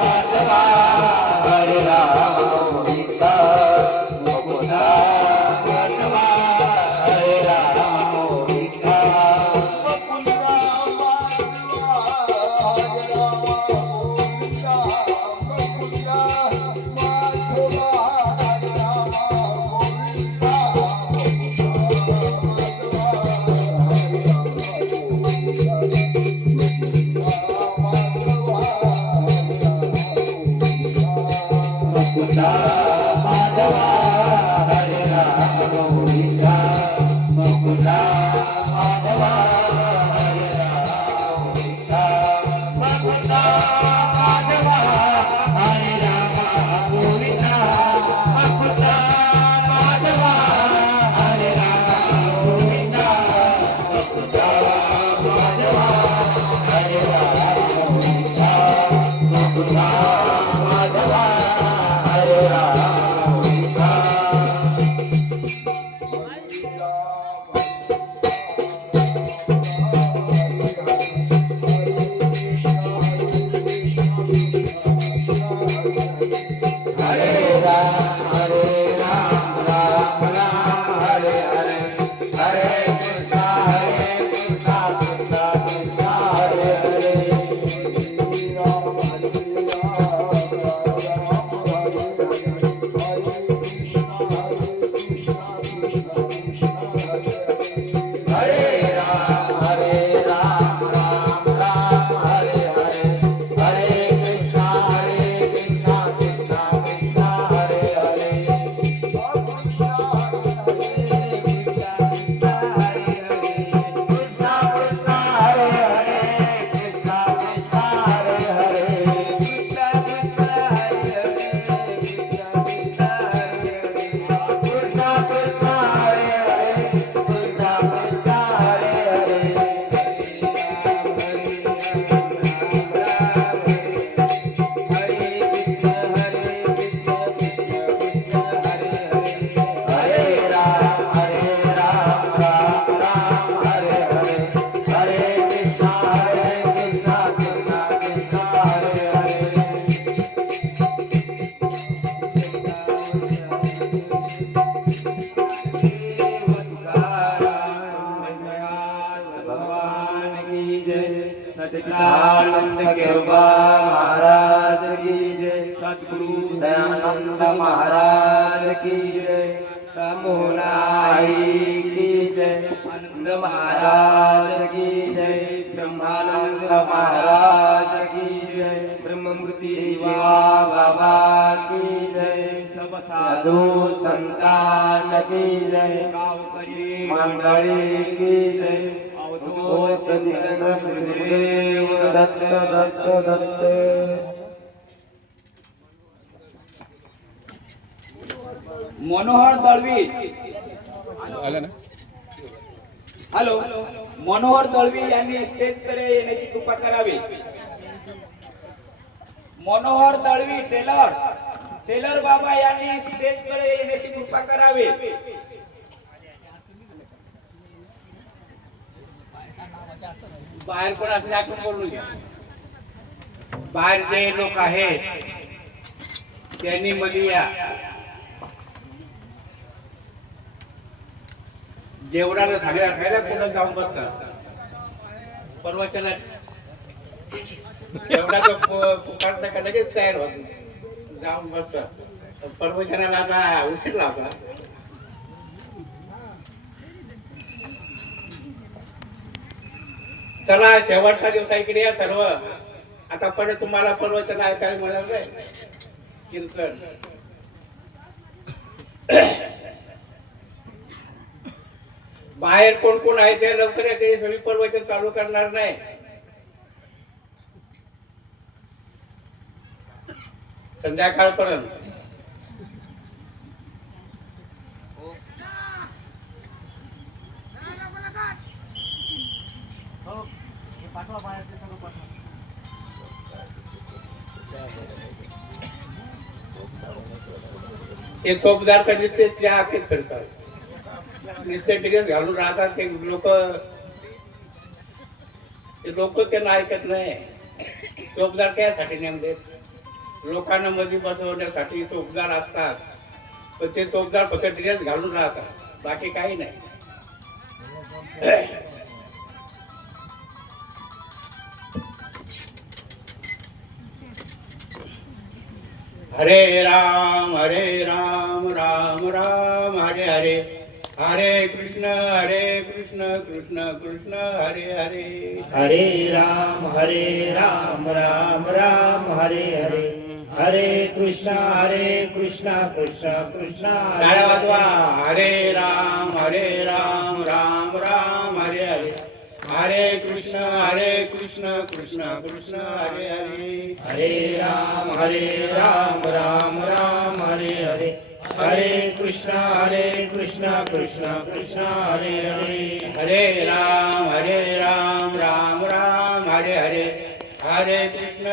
माधवा हरे राम गोविंदा मुकुंदा माधवा हरे राम गोविंदा मुकुंदा माधवा हरे राम गोविंदा मुकुंदा माधवा हरे राम गोविंदा मुकुंदा माधवा हरे राम गोविंदा मुकुंदा माधवा हरे राम गोविंदा मुकुंदा माधवा हरे राम गोविंदा मुकुंदा माधवा हरे राम गोविंदा हरे राम राम राम हरे हरे हरे कृष्णा कृष्णा कृष्णा हरे हरे हरे राम राम राम हरे हरे हरे कृष्णा कृष्णा कृष्णा हरे हरे कृष्णा कृष्णा हरे हरे कृष्णा कृष्णा हरे हरे कृष्णा कृष्णा हरे हरे कृष्णा कृष्णा हरे हरे कृष्णा कृष्णा हरे हरे कृष्णा कृष्णा हरे हरे कृष्णा कृष्णा हरे हरे हरे राम राम राम हरे हरे हरे कृष्णा कृष्णा कृष्णा हरे हरे भगवान की जय सच्चिदानंद कृपा महाराज की जय सद्गुरु दयानंद महाराज की जय तमोलाई की जय आनंद महाराज की जय ब्रह्मानंद महाराज की जय ब्रह्ममूर्ति शिवा बाबा की जय सब साधु संतान की जय गावकरी मंडळी की जय अवधूत श्रीदेव दत्त दत्त दत्त मनोहर दळवी हॅलो मनोहर दळवी यांनी स्टेजकडे येण्याची कृपा करावी मनोहर दळवी टेलर बाबा यांनी स्टेजकडे येण्याची कृपा करावी बाहेर पण असं दाखवून बोलू घ्या बाहेर जे लोक आहेत त्यांनी मध्ये या जेवणाला सगळ्या खायला पुन्हा जाऊन बसतात परवाच्याला जेवणाचं पुकारता का लगेच तयार होत जाऊन बसतात परवचनाला आता उशीर लावला चला शेवटचा दिवस इकडे या सर्व आता परत तुम्हाला परवचन ऐकायला मिळालं नाही कीर्तन बाहेर कोण कोण आहे ते लवकर येते सगळी परवचन चालू करणार नाही संध्याकाळपर्यंत हे चोपदार तर नुसते त्या हातीत फिरतात नुसते टिकेच घालून राहतात ते लोक त्यांना ऐकत नाही चोपदार त्यासाठी नेमलेत लोकांना मध्ये बसवण्यासाठी चोपदार असतात, पण ते चोपदार फक्त ड्रेस घालून राहतात, बाकी काही नाही. हरे राम राम राम हरे हरे, हरे कृष्ण कृष्ण कृष्ण हरे हरे. हरे राम राम राम हरे हरे, हरे कृष्णा कृष्ण कृष्ण टाळ्या वाजवा. हरे राम राम राम हरे हरे, हरे कृष्ण कृष्ण कृष्ण हरे हरे. हरे राम राम राम हरे हरे, हरे कृष्णा कृष्ण कृष्ण हरे हरे. हरे राम राम राम हरे हरे, हरे कृष्ण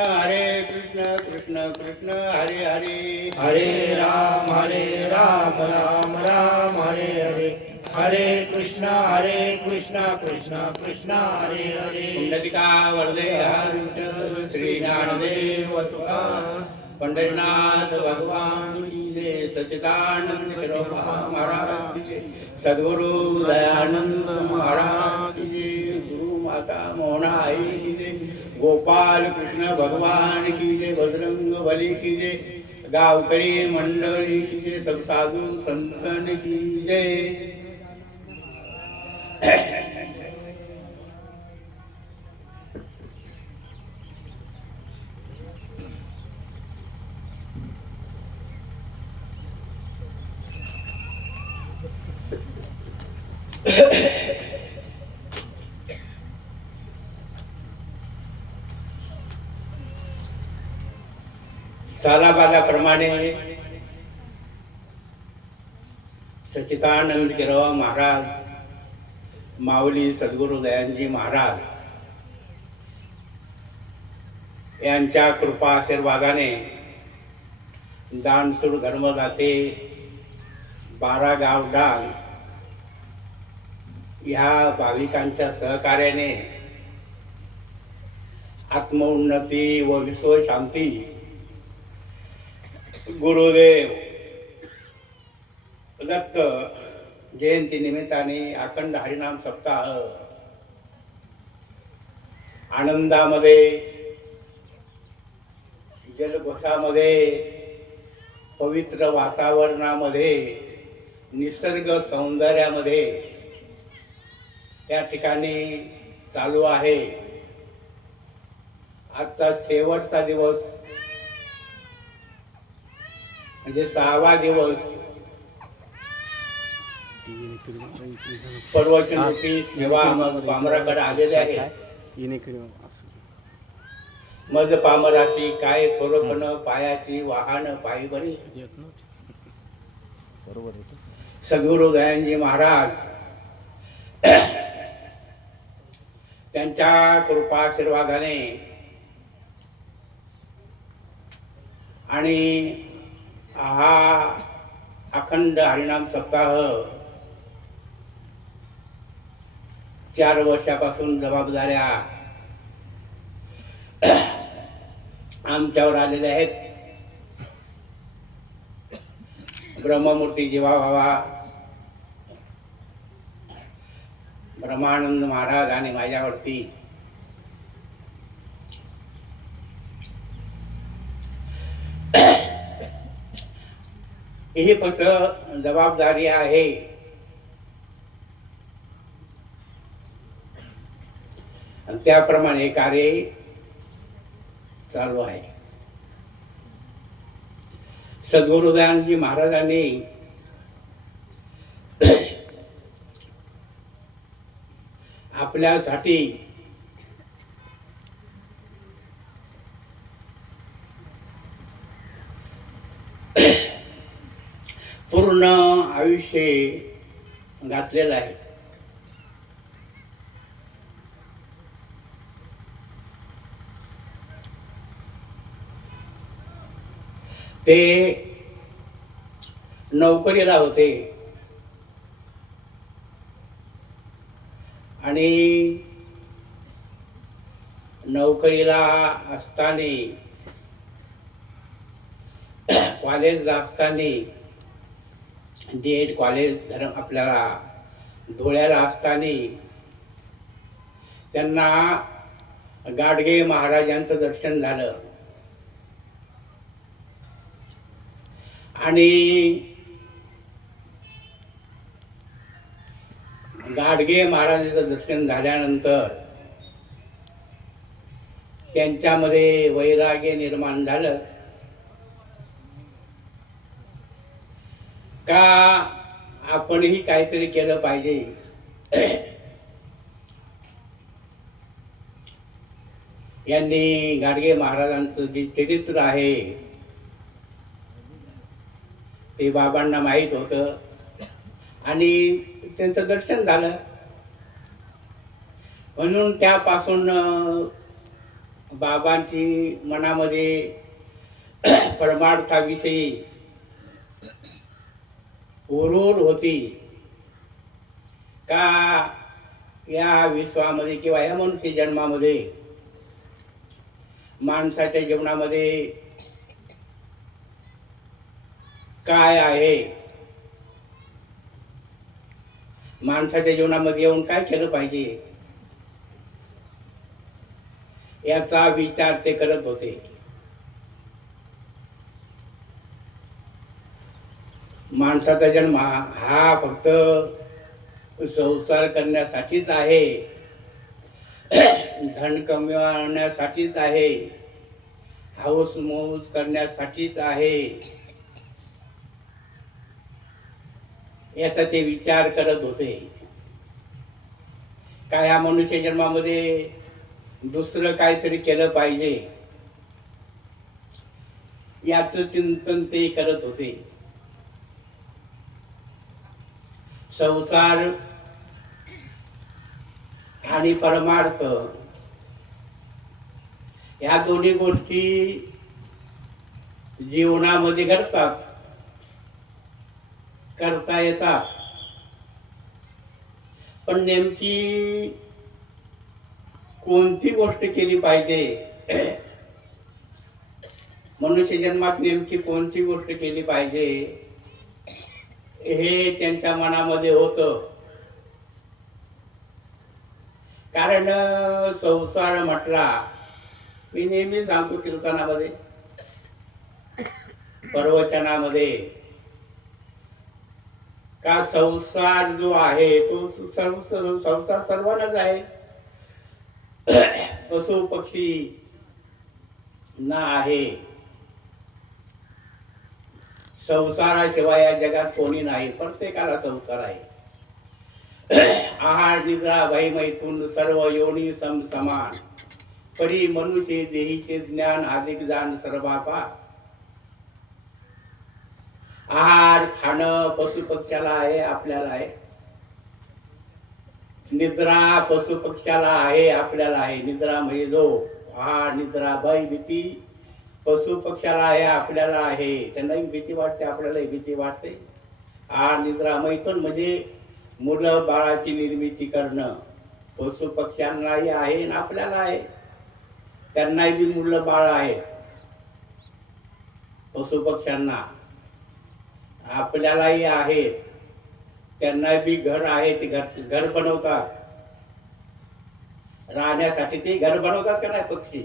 कृष्ण कृष्ण हरे हरे. हरे राम राम राम हरे हरे, हरे कृष्णा कृष्ण कृष्ण हरे हरे. पुण्यतिका वरदे विठ्ठल श्री ज्ञानदेव तुकाराम, पंढरीनाथ भगवान की जय. सच्चिदानंद शिरोमणी महाराज की जय. सद्गुरु दयानंद महाराज की जय. गुरु माता मोहना आई की जय. गोपाल कृष्ण भगवान की जय. बजरंग बली की जय. गावकरी मंडळी की जय. सब साधू संतन की जय. सालाबादाप्रमाणे सच्चिदानंद गिरवा महाराज, माऊली सद्गुरु दयानजी महाराज यांच्या कृपा आशीर्वादाने दानसूर धर्मदाते 12 गाव डांग ह्या भाविकांच्या सहकार्याने आत्मोन्नती व विश्वशांती गुरुदेव दत्त जयंती निमित्ताने अखंड हरिनाम सप्ताह आनंदामध्ये, जलघोषामध्ये, पवित्र वातावरणामध्ये, निसर्ग सौंदर्यामध्ये या ठिकाणी चालू आहे. आजचा शेवटचा दिवस म्हणजे 6वा दिवस पर्वची नोटीस सेवा पामराकडे आलेले आहे. मज पामराची काय स्वरूपन पायाची वाहन पायी बरी. सद्गुरु दयानजी महाराज त्यांच्या कृपाशीर्वादाने आणि हा अखंड हरिनाम सप्ताह 4 वर्षापासून जबाबदाऱ्या आमच्यावर आलेल्या आहेत. ब्रह्ममूर्ती जीवाभावा ब्रह्मानंद महाराज आणि माझ्यावरती ही फक्त जबाबदारी आहे. आणि त्याप्रमाणे कार्य चालू आहे. सद्गुरु दयानजी महाराजांनी आपल्यासाठी पूर्ण आयुष्य घातलेलं आहे. ते नोकरीला होते आणि नोकरीला असताना कॉलेज असताना DED कॉलेज धर्म आपल्याला धुळ्याला असताना त्यांना गाडगे महाराजांचं दर्शन झालं आणि गाडगे महाराजांचं दर्शन झाल्यानंतर त्यांच्यामध्ये वैराग्य निर्माण झालं का आपणही काहीतरी केलं पाहिजे. यांनी गाडगे महाराजांचं जे चरित्र आहे ते बाबांना माहीत होतं आणि त्यांचं दर्शन झालं म्हणून त्यापासून बाबांची मनामध्ये परमार्थाविषयी हुरूर होती का या विश्वामध्ये किंवा या मनुष्य जन्मामध्ये माणसाच्या जीवनामध्ये काय आहे, माणसाच्या जीवनामध्ये येऊन काय केलं पाहिजे याचा विचार ते करत होते. माणसाचा जन्म हा फक्त संसार करण्यासाठीच आहे, धन कमवण्यासाठीच आहे, हौस मौज करण्यासाठीच आहे याचा ते विचार करत होते. काय ह्या मनुष्य जन्मामध्ये दुसरं काहीतरी केलं पाहिजे याचं चिंतन ते करत होते. संसार आणि परमार्थ या दोन्ही गोष्टी जीवनामध्ये घडतात, करता येतात, पण नेमकी कोणती गोष्ट केली पाहिजे, मनुष्य जन्मात नेमकी कोणती गोष्ट केली पाहिजे हे त्यांच्या मनामध्ये होतं. कारण संसार म्हटला, मी नेहमी सांगतो कीर्तनामध्ये प्रवचनामध्ये का संसार जो आहे तो संसार सर्वांनाच आहे. पशु पक्षी ना आहे, संसाराशिवाय या जगात कोणी नाही, प्रत्येकाला संसार आहे. आहार निद्रा भय मैथून सर्व योनी समान, परी मनुष्य देहीचे ज्ञान अधिक जाण सर्वापा. आहार खाणं पशुपक्ष्याला आहे, आपल्याला आहे. निद्रा पशुपक्ष्याला आहे, आपल्याला आहे. निद्रा म्हणजे जो आहार निद्रा भय भीती पशुपक्ष्याला आहे, आपल्याला आहे. त्यांनाही भीती वाटते, आपल्यालाही भीती वाटते. आहार निद्रा मैथून म्हणजे मुलं बाळाची निर्मिती करणं, पशुपक्ष्यांनाही आहे आणि आपल्याला आहे. त्यांनाही बी मुलं बाळ आहे, पशुपक्ष्यांना आपल्यालाही आहे. त्यांना बी घर आहे, ते घर बनवतात राहण्यासाठी. ते घर बनवतात का नाही पक्षी,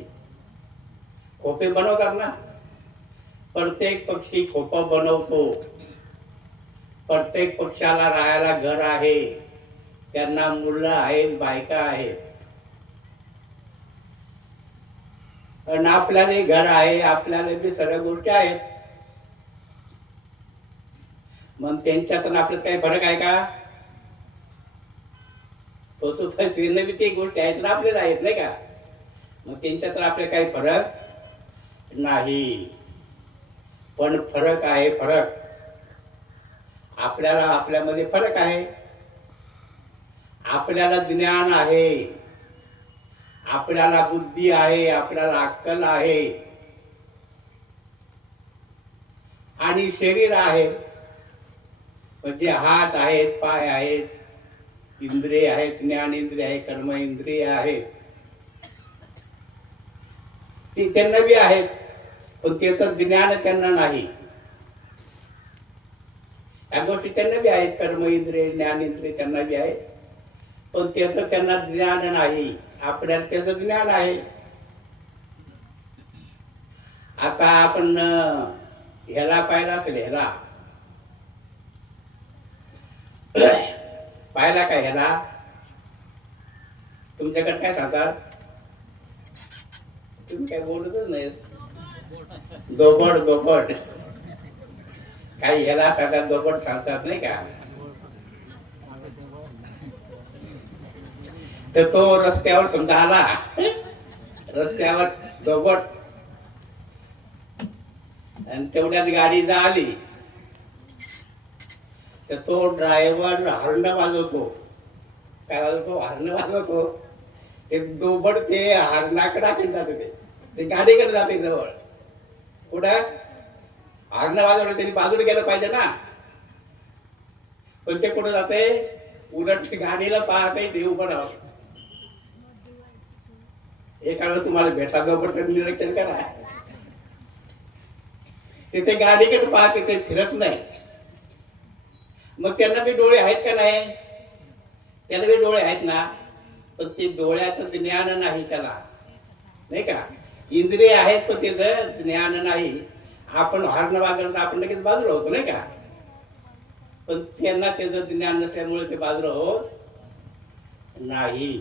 खोपे बनवतात ना. प्रत्येक पक्षी खोप बनवतो, प्रत्येक पक्षाला राहायला घर आहे, त्यांना मुलं आहेत, बायका आहेत. आणि आपल्याला घर आहे, आपल्याला बी सर्व गोष्टी आहेत. मग त्यांच्यात आपल्यात काही फरक आहे का? पशुपक्षींना बी ते गोष्टी आहेत ना, आपल्याला आहेत नाही का. मग त्यांच्यात आपल्याला काही फरक नाही, पण फरक आहे. फरक आपल्याला, आपल्यामध्ये फरक आहे. आपल्याला ज्ञान आहे, आपल्याला बुद्धी आहे, आपल्याला अक्कल आहे आणि शरीर आहे. म्हणजे हात आहेत, पाय आहेत, इंद्रिय आहेत, ज्ञान इंद्रिय आहे, कर्म इंद्रिय आहेत. ती त्यांना बी आहेत, पण त्याचं ज्ञान त्यांना नाही. या गोष्टी त्यांना बी आहेत, कर्म इंद्रिय ज्ञान इंद्रिय त्यांना बी आहेत, पण त्याचं त्यांना ज्ञान नाही. आपल्याला त्याचं ज्ञान आहे. आता आपण ह्याला पाहिला असेल, ह्याला पाहिला काय? ह्याला तुमच्याकडे काय सांगतात? तुम्ही काय बोलतच नाही. दोबड दोबड काही ह्याला सांगतात, दोबड सांगतात नाही का? तर तो रस्त्यावर समजा आला, रस्त्यावर दोबड, आणि तेवढ्यात गाडी जर आली तर तो ड्रायव्हर हॉर्न वाजवतो. काय वाजवतो? हॉर्न वाजवतो. ते दोबड ते हॉर्नाकडे टाकून जाते, ते गाडीकडे जाते जवळ. कुठं हॉर्न वाजवलं त्यांनी बाजूला गेलं पाहिजे ना, पण ते कुठं जाते? उलट गाडीला पाहते ते उभं राहत. एखादं तुम्हाला भेटा दोबड तर निरीक्षण करा, तिथे गाडीकडे पाहते, ते फिरत नाही. मग त्यांना बी डोळे आहेत का नाही? त्यांना बी डोळे आहेत ना, पण ते डोळ्याचं ज्ञान नाही त्याला, नाही का? इंद्रिय आहेत पण त्याचं ज्ञान नाही. आपण हॉर्न वाजवलं आपण लगेच बाजूला होतो नाही का, पण त्यांना त्याचं ज्ञान नसल्यामुळे ते बाजूला होत नाही.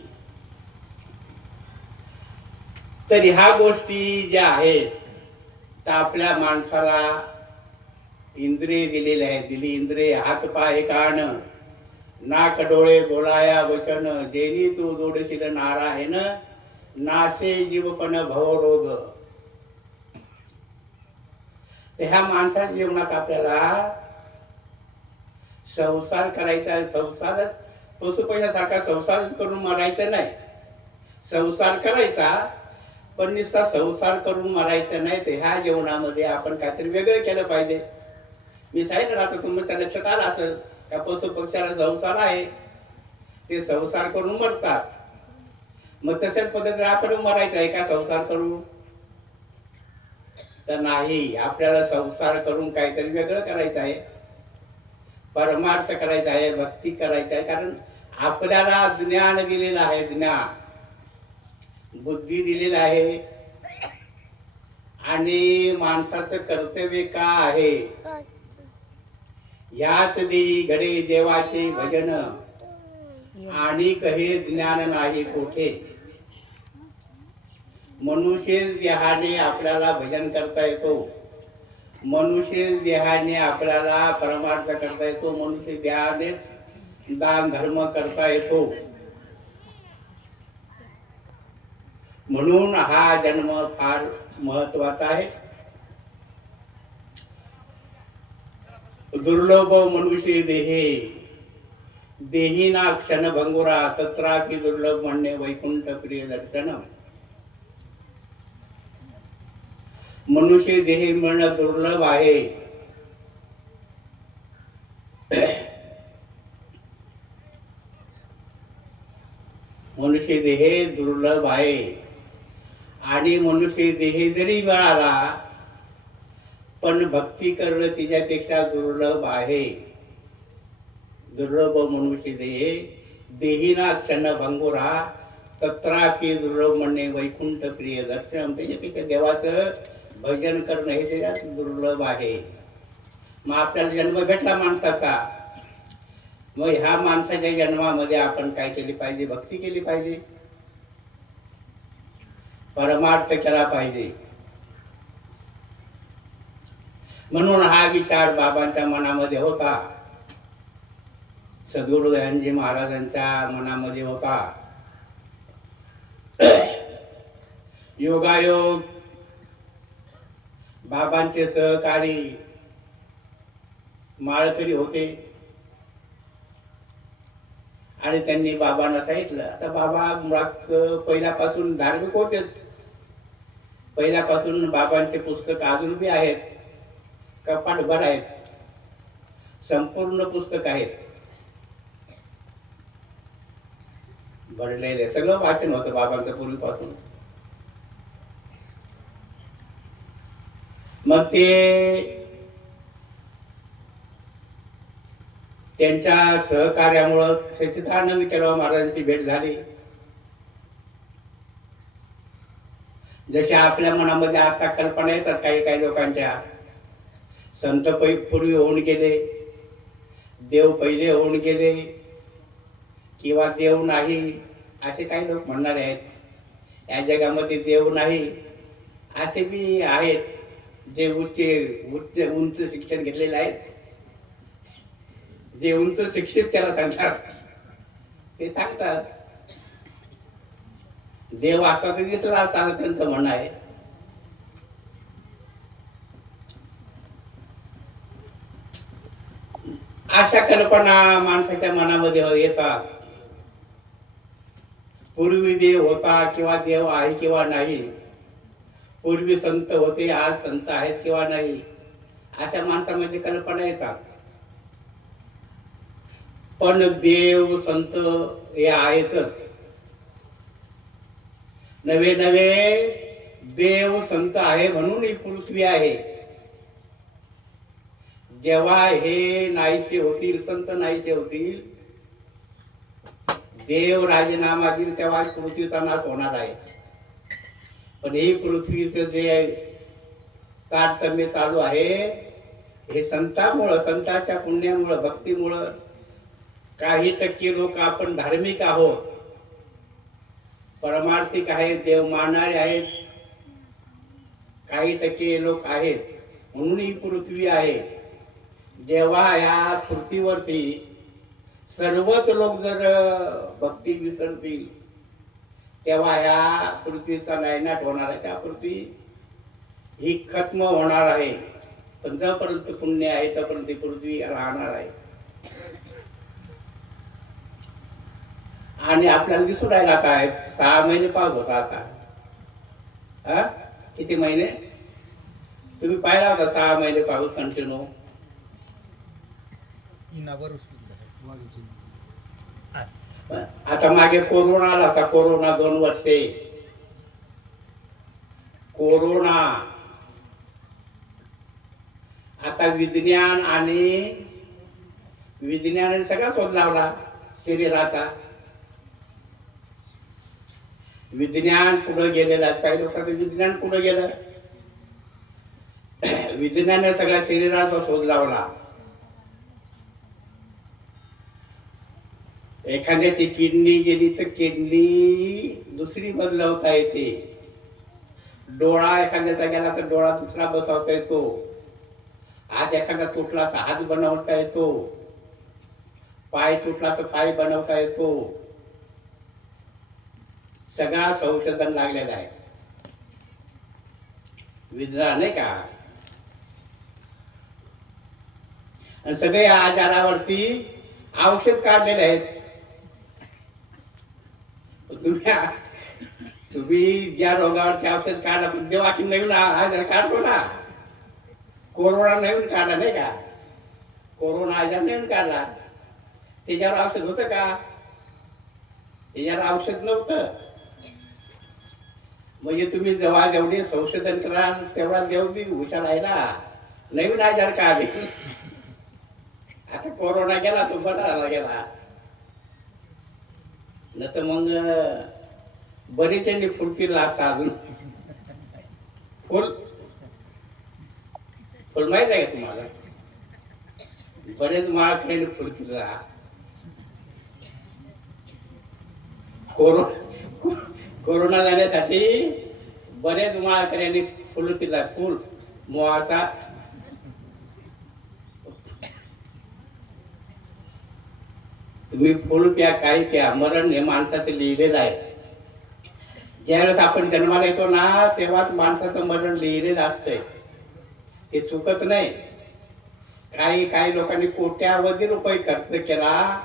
तर ह्या गोष्टी ज्या आहेत तर आपल्या माणसाला इंद्रिय दिलेले आहेत. दिली इंद्रिय हात पाय कान नाक डोळे बोलाया वचन, जेनी तू जोडशील नारायण नाशे जीवपण भवरोग. ह्या माणसाच्या जीवनात आपल्याला संसार करायचा आहे. संसारच पशुपैशासारखा संसारच करून मरायचं नाही. संसार करायचा पण नुसता संसार करून मरायचं नाही. तर ह्या जीवनामध्ये आपण काहीतरी वेगळं केलं पाहिजे. मी सांगितलं आता तुमच्या लक्षात आलं असेल, त्या पशुपक्ष्याला संसार आहे, ते संसार करून मरतात. मग तशाच पद्धतीने आपण मरायचं आहे का संसार करू? तर नाही. आपल्याला संसार करून काहीतरी वेगळं करायचं आहे, परमार्थ करायचा आहे, भक्ती करायची आहे. कारण आपल्याला ज्ञान दिलेलं आहे, ज्ञान बुद्धी दिलेलं आहे. आणि माणसाचं कर्तव्य का आहे? याच देई घडे देवाचे भजन, आणि कहे ज्ञान नाही कोठे. मनुष्य देहाने आपल्याला भजन करता येतो, मनुष्य देहाने आपल्याला परमार्थ करता येतो, मनुष्य देहाने दान धर्म करता येतो. म्हणून हा जन्म फार महत्वाचा आहे. दुर्लभ मनुष्य देहे देहिना क्षण भंगुरा, तत्रापि दुर्लभ म्हणणे वैकुंठ प्रिय दर्शन. मनुष्य देह मिळणं दुर्लभ आहे. मनुष्य देह दुर्लभ आहे. आणि मनुष्य देह जरी मिळाला पण भक्ती करणं तिच्यापेक्षा दुर्लभ आहे. दुर्लभ मनुष्य देह देहिना क्षण भंगुरा, तत्रापि दुर्लभ म्हणणे वैकुंठ प्रिय दर्शन. त्याच्यापेक्षा देवाचं भजन करणं हे त्याच्यात दुर्लभ आहे. मग आपल्याला जन्म भेटला माणसाचा, मग ह्या माणसाच्या जन्मामध्ये आपण काय केली पाहिजे? भक्ती केली पाहिजे, परमार्थ केला पाहिजे. म्हणून हा विचार बाबांच्या मनामध्ये होता, सद्गुरु दयानंदजी महाराजांच्या मनामध्ये होता. योगायोग बाबांचे सहकारी माळकरी होते आणि त्यांनी बाबांना सांगितलं. आता बाबा मुळात पहिल्यापासून धार्मिक होतेच, पहिल्यापासून बाबांचे पुस्तक अजून बी आहेत, कपाटभर आहेत, संपूर्ण पुस्तक आहेत भरलेले. सगळं वाचन होतं बाबांचं पूर्वीपासून. मग ते त्यांच्या सहकार्यामुळं सच्चिदानंद केळव महाराजांची भेट झाली. जशी आपल्या मनामध्ये आता कल्पना येतात काही काही लोकांच्या, संत पूर्वी होऊन गेले, देव पहिले होऊन गेले, किंवा देव नाही असे काही लोक म्हणणारे आहेत. या जगामध्ये देव नाही असे बी आहेत जे उंच शिक्षण घेतलेले आहेत, जे उंच शिक्षित त्याला सांगतात, ते सांगतात देव असा तर दिसला असता, त्यांचं म्हणणं आहे. अशा कल्पना माणसाच्या मनामध्ये येतात. पूर्वी देव होता किंवा देव आहे किंवा नाही, पूर्वी संत होते आज संत आहेत किंवा नाही, अशा माणसामध्ये कल्पना येतात. पण देव संत हे आहेतच. नवे नवे देव संत आहे म्हणून ही पृथ्वी आहे. जेव्हा हे नाहीसे होतील, संत नाहीसे होतील, देव राजीनामा देईल, तेव्हा पृथ्वीचा नाश होणार आहे. पण ही पृथ्वीचं जे तारतम्य चालू आहे हे संतांमुळं, संतांच्या पुण्यामुळं, भक्तीमुळं. काही टक्के लोक आपण धार्मिक आहोत, परमार्थिक आहेत, देव मानणारे आहेत, काही टक्के लोक आहेत, म्हणून ही पृथ्वी आहे. जेव्हा या पृथ्वीवरती सर्वच लोक जर भक्ती विसरतील, तेव्हा या पृथ्वीचा नायनाट होणार आहे. त्या पृथ्वी ही खत्म होणार आहे. पण जोपर्यंत पुण्य आहे तोपर्यंत पृथ्वी राहणार आहे. आणि आपल्याला दिसून राहिला काय, 6 महिने पाऊस होता आता. किती महिने तुम्ही पाहिला होता? 6 महिने पाऊस कंटिन्यू. आता मागे कोरोना आला होता, कोरोना 2 वर्षे. कोरोना आता विज्ञानाने सगळा शोध लावला शरीराचा. विज्ञान पुढे गेलेलं आहे. काही लोकांचं विज्ञान पुढे गेलं, विज्ञानाने सगळ्या शरीराचा शोध लावला. एखाद्याची किडनी गेली तर किडनी दुसरी बदलवता येते. डोळा एखाद्याचा गेला तर डोळा दुसरा बसवता येतो. हात एखादा तुटला तर हात बनवता येतो. पाय तुटला तर पाय बनवता येतो. सगळा संशोधन लागलेलं आहे, विज्ञान नाही का. आणि सगळे आजारावरती औषध काढलेले आहेत. तुम्ही ज्या रोगावरती औषध काढा, देवा की नवीन आजार काढतो ना. कोरोना नवीन काढला नाही का, कोरोना आजार नवीन काढला. त्याच्यावर औषध होतं का? त्याच्यावर औषध नव्हतं. म्हणजे तुम्ही जेव्हा जेवढे संशोधन कराल तेवढा देव बी हुशार आहे ना. नवीन आजार काढले. आता कोरोना गेला तो बरा गेला, न तर मग बरेचंनी फुलकीला असता. अजून फुल माहित आहे का तुम्हाला? बरेच माळकऱ्यांनी फुलकीला. कोरोना जाण्यासाठी बरेच माळकऱ्यांनी फुलकीला, फुल मोहाचा. तुम्ही फुल प्या, काही प्या, मरण हे माणसाचं लिहिलेलं आहे. ज्यावेळेस आपण जन्माला येतो ना तेव्हाच माणसाचं मरण लिहिलेलं असतंय, ते चुकत नाही. काही लोकांनी कोट्यावधी रुपये खर्च केला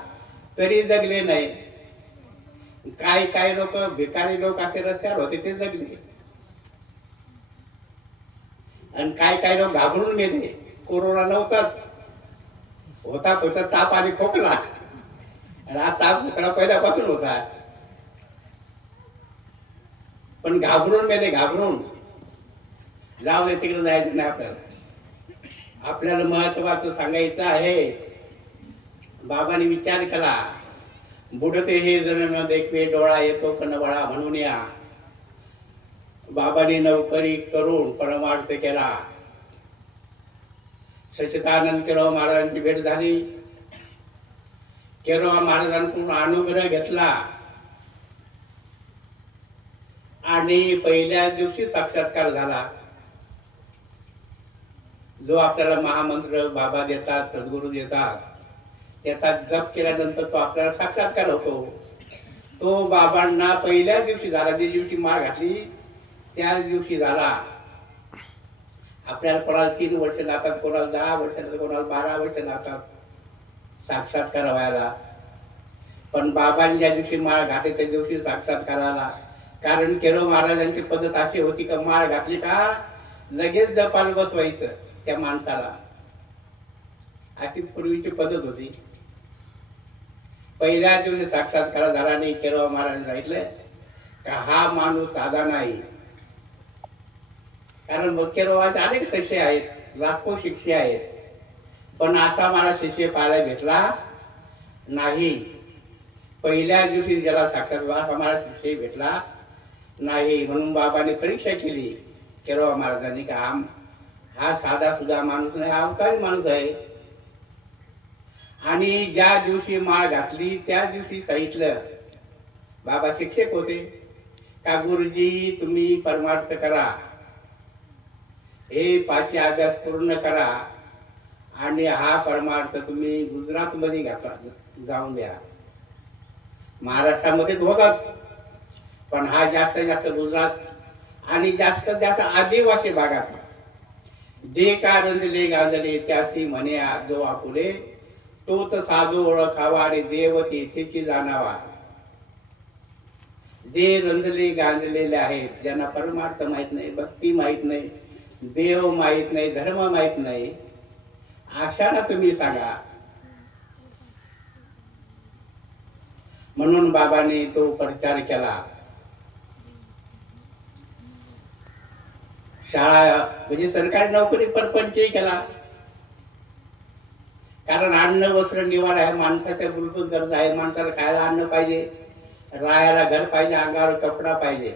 तरी जगले नाही. काही लोक भिकारी लोक असे रस्त्यावर होते ते जगले. आणि काही लोक घाबरून गेले. कोरोना नव्हताच, होता ताप आणि खोकला. आणि हा ताप खोकला पहिल्यापासून होता, पण घाबरून गेले, घाबरून. जाऊ दे, तिकडे जायचं नाही आपल्याला. आपल्याला महत्वाचं सांगायचं आहे. बाबांनी विचार केला, बुडते हे जण न देखवे डोळा येतो कनबळा म्हणून या. बाबांनी नोकरी करून परमार्थ केला. सच्चिदानंद केळव महाराजांची भेट झाली. केळव महाराजांकडून अनुग्रह घेतला आणि पहिल्या दिवशी साक्षात्कार झाला. जो आपल्याला महामंत्र बाबा देतात, सद्गुरू देतात, त्याचा जप केल्यानंतर तो आपल्याला साक्षात्कार होतो. तो बाबांना पहिल्या दिवशी झाला. ज्या दिवशी माळ घातली त्याच दिवशी झाला. आपल्याला कोणाला 3 वर्ष लागतात, कोणाला 10 वर्ष लागतात, कोणाला 12 वर्ष लागतात साक्षात्कार व्हायला. पण बाबांनी ज्या दिवशी माळ घातली त्या दिवशी साक्षात्कार आला. कारण केळव महाराजांची पद्धत अशी होती का माळ घातली का लगेच जपायला बसवायचं त्या माणसाला. अशी पूर्वीची पद्धत होती. पहिल्या दिवशी साक्षात्कार झाला नाही. केळव महाराज सांगितलं का हा माणूस साधा नाही. कारण केळवाचे अनेक शिष्य आहेत, लाखो शिष्य आहेत, पण असा मला शिष्य पाहायला भेटला नाही. पहिल्या दिवशी ज्याला साक्षात्कार असा मला शिष्य भेटला नाही. म्हणून बाबांनी परीक्षा केली केळव महाराजांनी का हा साधा सुद्धा माणूस नाही, अवतारी माणूस आहे. आणि ज्या दिवशी माळ घातली त्या दिवशी सांगितलं, बाबा शिक्षक होते का गुरुजी तुम्ही परमार्थ करा, हे 5 अभ्यास पूर्ण करा आणि हा परमार्थ तुम्ही गुजरात मध्ये जाऊन द्या. महाराष्ट्रामध्ये दोघंच, पण हा जास्तीत जास्त गुजरात आणि जास्तीत जास्त आदिवासी भागात. जे का रंजले गांजले त्यासी म्हणे जो आपुले, तोच साधू ओळखावा आणि देव तेथेची जाणावा. जे रंजले गांजलेले आहेत, ज्यांना परमार्थ माहित नाही, भक्ती माहित नाही, देव माहित नाही, धर्म माहित नाही, अशाला तुम्ही सांगा. म्हणून बाबांनी तो प्रचार केला. शाळा म्हणजे सरकारी नोकरी परपंचही केला. कारण अन्न वस्त्र निवारा आहे माणसाच्या मूलभूत गरज आहे. माणसाला खायला अन्न पाहिजे, राहायला घर पाहिजे, अंगावर कपडा पाहिजे.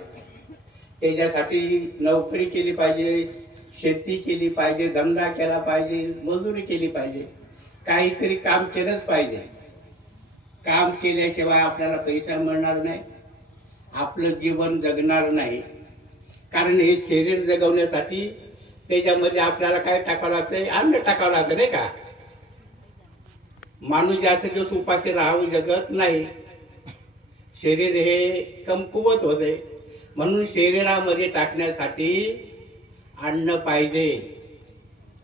त्याच्यासाठी नोकरी केली पाहिजे, शेती केली पाहिजे, धंदा केला पाहिजे, मजुरी केली पाहिजे, काहीतरी काम केलंच पाहिजे. काम केल्याशिवाय आपल्याला पैसा मिळणार नाही, आपलं जीवन जगणार नाही. कारण हे शरीर जगवण्यासाठी त्याच्यामध्ये आपल्याला काय टाकावं लागतंय, अन्न टाकावं लागतं नाही का. माणूस जास्त दिवस उपाशी राहू जगत नाही. शरीर हे कमकुवत होते. म्हणून शरीरामध्ये टाकण्यासाठी अन्न पाहिजे.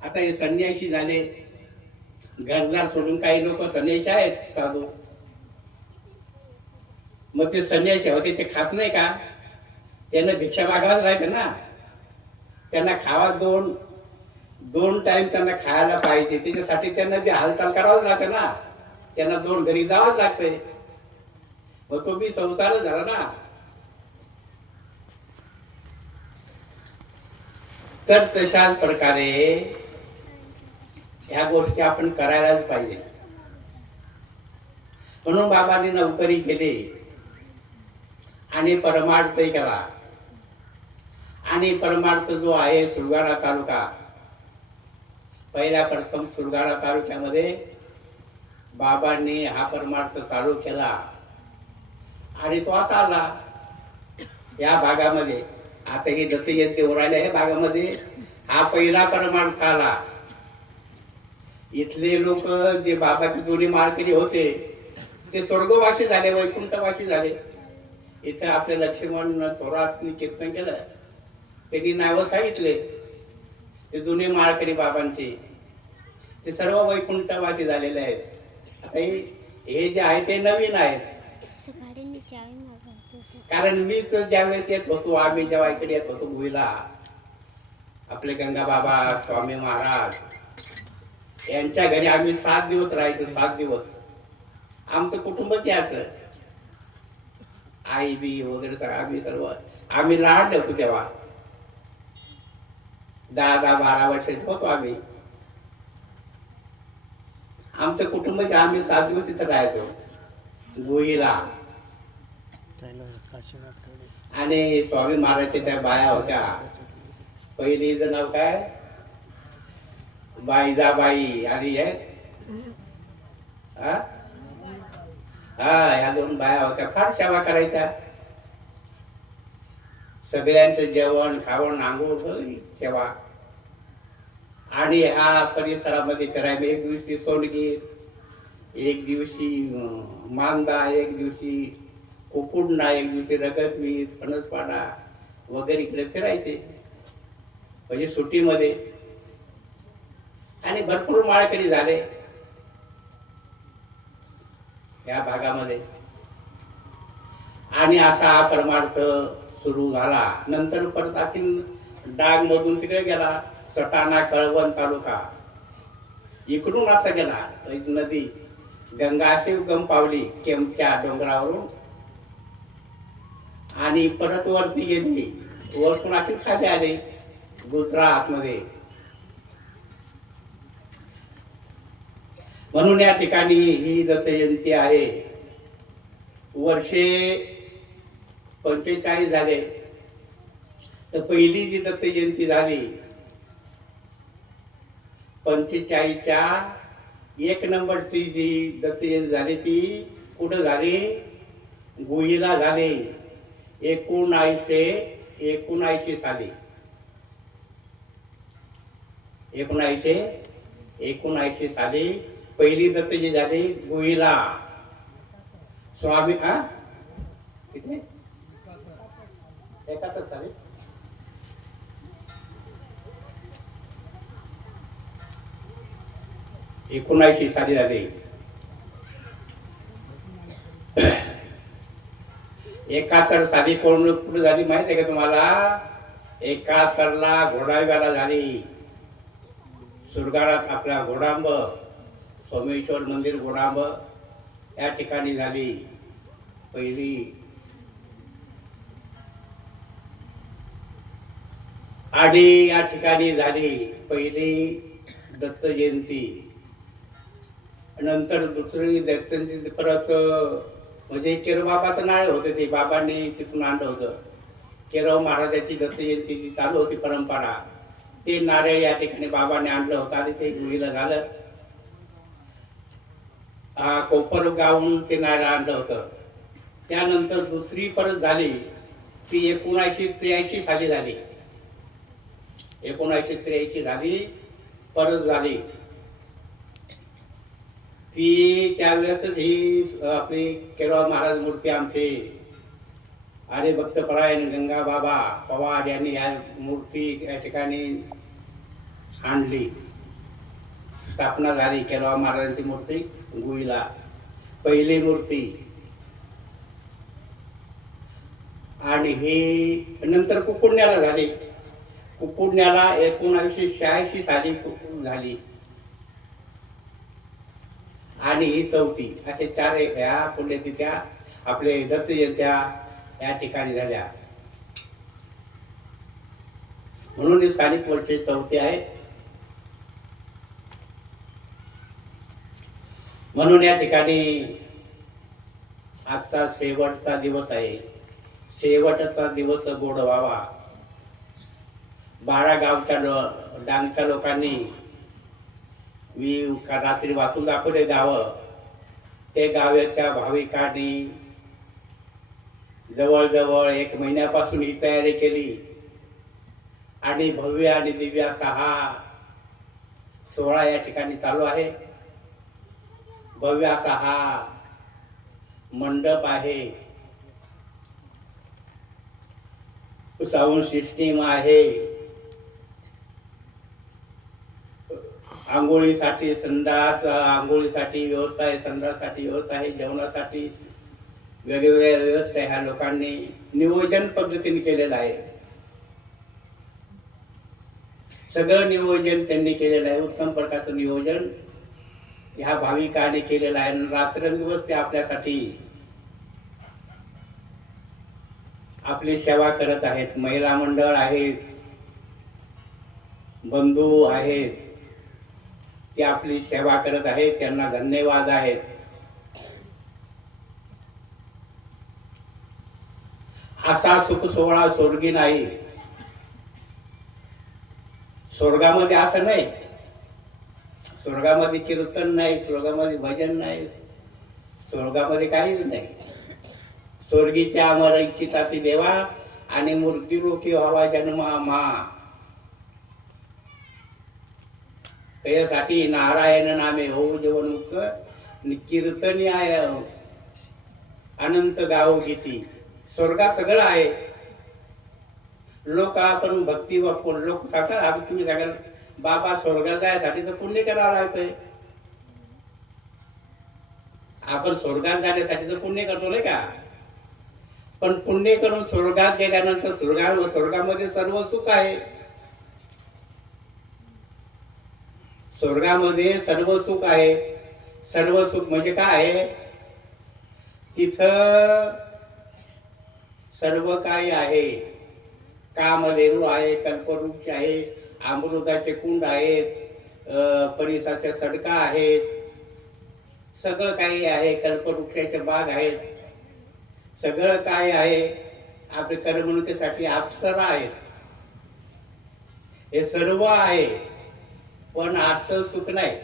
आता हे संन्यासी झाले, घरदार सोडून काही लोक संन्यासी आहेत साधू. मग ते संन्यासी होते ते खात नाही का, त्यांना भिक्षा मागावंच राहते ना. त्यांना खावा दोन टाइम त्यांना खायला पाहिजे. त्याच्यासाठी त्यांना बी हालचाल करावंच लागतं ना. त्यांना 2 घरी जावंच लागतंय. मग तो बी संसारच झाला ना. तर तशाच प्रकारे ह्या गोष्टी आपण करायलाच पाहिजे. म्हणून बाबांनी नोकरी केली आणि परमार्थही केला. आणि परमार्थ जो आहे सुरगाणा तालुका, पहिल्या प्रथम सुरगाणा तालुक्यामध्ये बाबांनी हा परमार्थ चालू केला. आणि तो असा आला या भागामध्ये. आता ही दत्त जयंती उरायला या भागामध्ये हा पहिला परमार्थ आला. इथले लोक जे बाबाची दोन्ही माळकरी होते ते स्वर्गवासी झाले, वैकुंठवासी झाले. इथे आपले लक्ष्मण थोरातनी कीर्तन केलं, त्यांनी नावं सांगितले. ते दोन्ही माळकरी बाबांचे ते सर्व वैकुंठवासी झालेले आहेत. आता हे जे आहे ते नवीन आहेत. कारण मी तर ज्यावेळेस येत होतो, आम्ही जेव्हा इकडे येत होतो भुईला, आपले गंगा बाबा स्वामी महाराज यांच्या घरी आम्ही 7 दिवस राहायचो. 7 दिवस आमचं कुटुंबच यायचं, आई बी वगैरे आम्ही सर्व. आम्ही लहान होतो तेव्हा. 10-12 वर्षाचे होतो आम्ही. आमचं कुटुंब जे आम्ही 7 दिवस तिथं राहायचो गोईला. आणि स्वामी महाराजच्या त्या बाया होत्या. पहिली हिचं नाव काय, बाईजाबाई आणि हा ह्या 2 बाया होत्या. फार सेवा करायच्या. सगळ्यांचं जेवण खावण आंघोळ सेवा. आणि ह्या परिसरामध्ये फिरायला एक दिवशी सोनगीर, एक दिवशी मांदा, एक दिवशी कुकुडना, एक दिवशी रगतवीर, फणसपाडा वगैरे इकडे फिरायचे म्हणजे सुट्टीमध्ये. आणि भरपूर माळकरी झाले या भागामध्ये. आणि असा हा परमार्थ सुरू झाला. नंतर परत आणखीन डाग मधून तिकडे गेला, सटाणा कळवण तालुका इकडून असा गेला. एक नदी गंगा अशी उगम पावली केमच्या डोंगरावरून आणि परत वरती गेली. वरतून अशी खाली आले गुजरात मध्ये. म्हणून या ठिकाणी ही दत्त जयंती आहे. वर्षे 45 झाले. तर पहिली जी दत्त जयंती झाली 45च्या 1 नंबरची जी दत्त जयंती झाली ती कुठं झाली, गुईला झाली 1979 साली. 1979 साली पहिली दत्त जयंती झाली गुईला. स्वामी किती 71 साली. साली झाली. 71 साली कोण कुठे झाली माहिती आहे का तुम्हाला? 71ला घोडाव्याला झाली. सुरगारात आपल्या घोडांब सोमेश्वर मंदिर घोडांब या ठिकाणी झाली पहिली. आणि या ठिकाणी झाली पहिली दत्त जयंती. नंतर दुसरी दत्त जयंती परत म्हणजे केरबाबाचं नाळ होते ते बाबांनी तिथून आणलं होतं. केरव महाराजाची दत्त जयंती जी चालू होती परंपरा ते नारळ या ठिकाणी बाबांनी आणलं होतं आणि ते गुईला झालं. कोपर गावून ते नारळ आणलं होतं. त्यानंतर दुसरी परत झाली ती 1983 साली झाली. 1983 झाली परत झाली ती. त्यावेळेस ही आपली केरळ महाराज मूर्ती आमचे आणि भक्तपरायण गंगा बाबा पवार यांनी या मूर्ती या ठिकाणी आणली. स्थापना झाली केरळ महाराजांची मूर्ती गुईला पहिली मूर्ती. आणि ही नंतर कुकुडण्याला झाली. कुकुडण्याला 1986 साली झाली. आणि ही 4थी. असे 4 ह्या पुण्यतिथ्या आपले दत्त जयंत्या या ठिकाणी झाल्या. म्हणून ही स्थानिक वर्षे 4थी आहे. म्हणून या ठिकाणी आजचा शेवटचा दिवस आहे. शेवटचा दिवस गोड व्हावा. 12 गावच्या डांगच्या लोकांनी मी रात्री वाचून दाखवले गाव. ते गावाच्या भाविकांनी जवळजवळ 1 महिन्यापासून ही तयारी केली. आणि भव्य आणि दिव्य असा हा सोहळा या ठिकाणी चालू आहे. भव्य असा हा मंडप आहे. साऊंड सिस्टीम आहे. आंघोळीसाठी संडास, आंघोळीसाठी व्यवस्था आहे, संडाससाठी व्यवस्था आहे, जेवणासाठी वेगवेगळ्या व्यवस्था ह्या लोकांनी नियोजन पद्धतीने केलेलं आहे. सगळं नियोजन त्यांनी केलेलं आहे. उत्तम प्रकारचं नियोजन ह्या भाविकांनी केलेलं आहे. रात्रंदिवस ते आपल्यासाठी आपली सेवा करत आहेत. महिला मंडळ आहेत, बंधू आहेत ते आपली सेवा करत आहेत, त्यांना धन्यवाद आहेत. असा सुख सोहळा स्वर्गी नाही. स्वर्गामध्ये असं नाही, स्वर्गामध्ये कीर्तन नाही, स्वर्गामध्ये भजन नाही, स्वर्गामध्ये काहीच नाही. स्वर्गीच्या अमर इच्छिता ती देवा आणि मूर्तिलोकी व्हावा जन्म मा. त्याच्यासाठी नारायण नामे होऊ जीवनमुक्त कीर्तनी आहे अनंत गाव गीती. स्वर्गात सगळं आहे. लोक आपण भक्ती वापरून लोक सांगतात आता तुम्ही सांगाल बाबा स्वर्गात जायसाठी तर पुण्य करावं लागतंय. आपण स्वर्गात जाण्यासाठी तर पुण्य करतो नाही का, पण पुण्य करून स्वर्गात गेल्यानंतर स्वर्गामध्ये सर्व सुख आहे. स्वर्गामध्ये सर्व सुख आहे. सर्व सुख म्हणजे काय आहे, तिथं सर्व काही आहे. कामधेनू आहे, कल्पवृक्ष आहे, अमृताचे कुंड आहेत, परिसाच्या सडका आहेत, सगळं काही आहे. कल्पवृक्षाचे बाग आहेत, सगळं काय आहे. आपल्या करमणुकीसाठी अप्सरा आहेत. हे सर्व आहे, पण असं सुख नाही.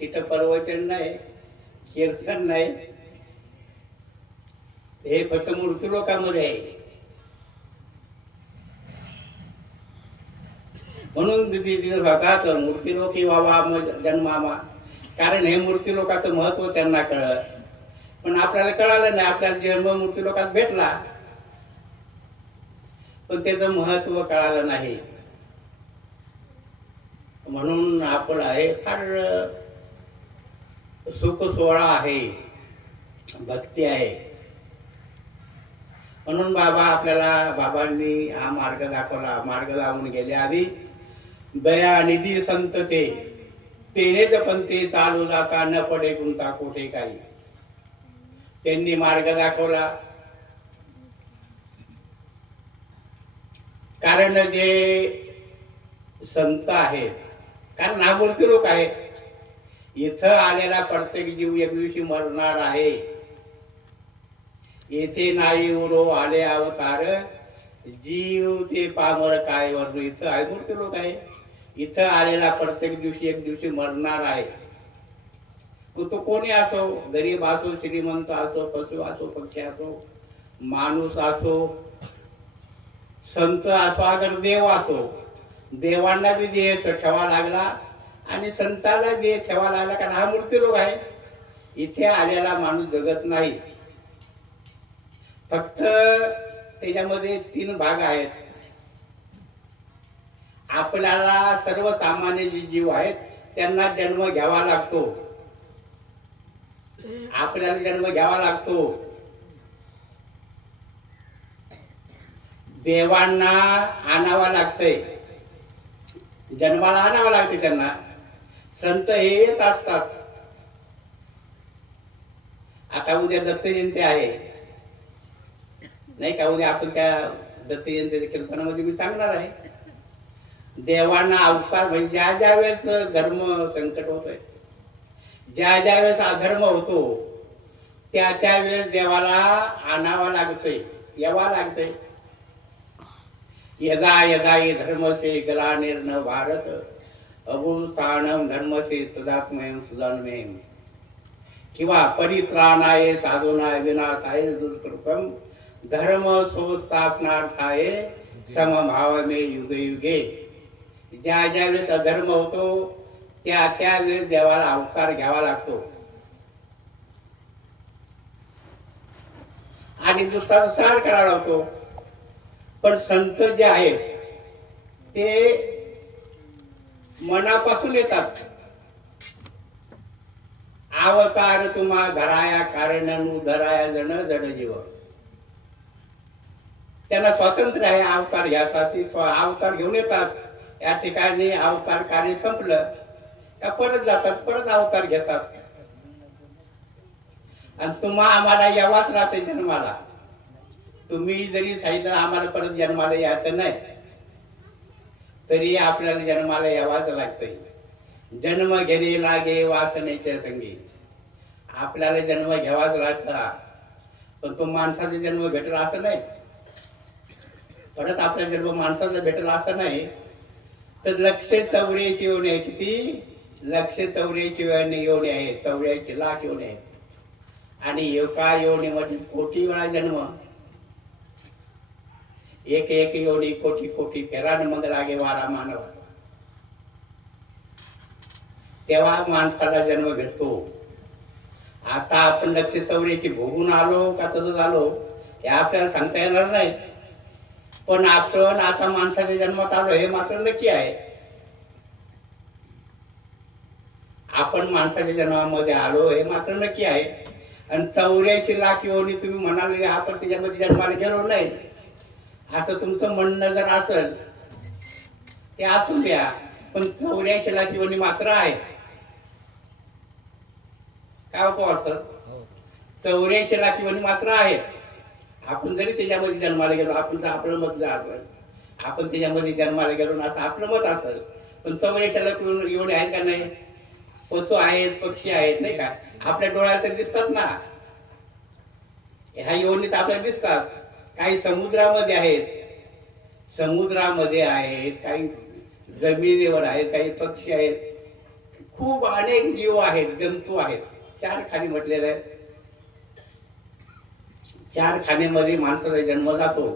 तिथं प्रवचन नाही, कीर्तन नाही. हे फक्त मूर्ती लोकांमध्ये आहे. म्हणून तिथे स्वतःच मूर्ती लोकी व्हावा जन्मामा. कारण हे मूर्ती लोकांचं महत्व त्यांना कळलं, पण आपल्याला कळालं नाही. आपल्याला जन्म मूर्ती लोकात भेटला, पण त्याचं महत्व कळालं नाही. म्हणून आपण आहे फार सुख सोहळा आहे, भक्ती आहे. म्हणून बाबांनी हा मार्ग दाखवला. मार्ग लावून गेले आधी दयानिधी संत तेनेच पण ते चालू जाता न पडे गुंता कोठे काही. त्यांनी मार्ग दाखवला. कारण जे संत आहेत, कारण हा मूर्ती लोक आहेत. इथं आलेला प्रत्येक जीव एक दिवशी मरणार आहे. येथे नाही उरो आले अवतार जीव ते पामर काय वर्ण. इथं आहे मूर्ती लोक आहे. इथं आलेला प्रत्येक दिवशी एक दिवशी मरणार आहे. तो कोणी असो, गरीब असो, श्रीमंत असो, पशु असो, पक्षी असो, माणूस असो, संत असो, अगर देव असो. देवांना बी देह ठेवा लागला आणि संताला देह ठेवा लागला, कारण हा मूर्ती लोक आहे. इथे आलेला माणूस जगत नाही. फक्त त्याच्यामध्ये 3 भाग आहेत. आपल्याला सर्वसामान्य जे जीव आहेत त्यांना जन्म घ्यावा लागतो. आपल्याला जन्म घ्यावा लागतो. देवांना आणावा लागतंय, जन्माला आणावं लागते त्यांना. संत हे येत असतात. आता उद्या दत्त जयंती आहे नाही का. उद्या आपण त्या दत्त जयंतीच्या कीर्तनामध्ये मी सांगणार आहे. देवांना अवतार म्हणजे ज्या ज्या वेळेस धर्म संकट होतोय, ज्या ज्या वेळेस अधर्म होतो, त्या त्या वेळेस देवाला आणावा लागतोय, यावा लागतंय. यदा यदा हि धर्मसे ग्लानिर्न भारत अभूस्थानम धर्मसे तदात्मयं सुदानमें. किंवा परित्राणाय साधूनाय विनाशाय दुष्कृतम धर्म संस्थापनार्थाय समभावमे युगे युगे. ज्या ज्या वेळेस अधर्म होतो त्या त्या वेळेस देवाला अवतार घ्यावा लागतो आणि दुसरा सार करावा लागतो. पण संत जे आहेत ते मनापासून येतात. अवतार तुम्हा धराया कारण धराया जण जण जीव. त्यांना स्वातंत्र्य आहे अवतार घ्यायचा. ते अवतार घेऊन येतात. या ठिकाणी अवतार कार्य संपलं का परत जातात, परत अवतार घेतात. आणि तुम्हा आम्हाला यावाच राहते जन्माला. तुम्ही जरी सांगितलं आम्हाला परत जन्माला यायचं नाही, तरी आपल्याला जन्माला यावाच लागतंय. जन्म घेणे लागे वासनेच्या संगी. आपल्याला जन्म घ्यावाच लागता, पण तो माणसाचा जन्म भेटला असं नाही. परत आपला जन्म माणसाचा भेटला असं नाही. तर 184 योनी आहे. किती? 184 योनी आहे. 84 लाख योनी आहे. आणि एका योनीमध्ये कोटी वेळा जन्म. एक एक योनी कोटी कोटी फेरान मग लागे वारा मानव. तेव्हा माणसाला जन्म भेटतो. आता आपण 184 भोगून आलो का तसंच आलो हे आपल्याला सांगता येणार नाही. पण आपण आता माणसाच्या जन्मात आलो हे मात्र नक्की आहे. आपण माणसाच्या जन्मामध्ये आलो हे मात्र नक्की आहे. आणि 84 लाख योनी तुम्ही म्हणाले आपण त्याच्यामध्ये जन्माला गेलो नाही असं तुमचं म्हणणं जर असेल ते असू द्या, पण 84 लाख योनी मात्र आहे. काय वाटतं? 84 लाख योनी मात्र आहे. आपण जरी त्याच्यामध्ये जन्माला गेलो, आपण आपलं मत आपण त्याच्यामध्ये जन्माला गेलो असं आपलं मत असेल, पण 84 लाख योनी आहेत का नाही? पशु आहेत, पक्षी आहेत, नाही का? आपल्या डोळ्यात तर दिसतात ना. ह्या योनीत आपल्याला दिसतात. काही समुद्रामध्ये आहेत, काही जमिनीवर आहेत, काही पक्षी आहेत, खूप अनेक जीव आहेत, जंतू आहेत. 4 खाणी म्हटलेले आहेत. 4 खाण्यामध्ये माणसाचा जन्म जातो.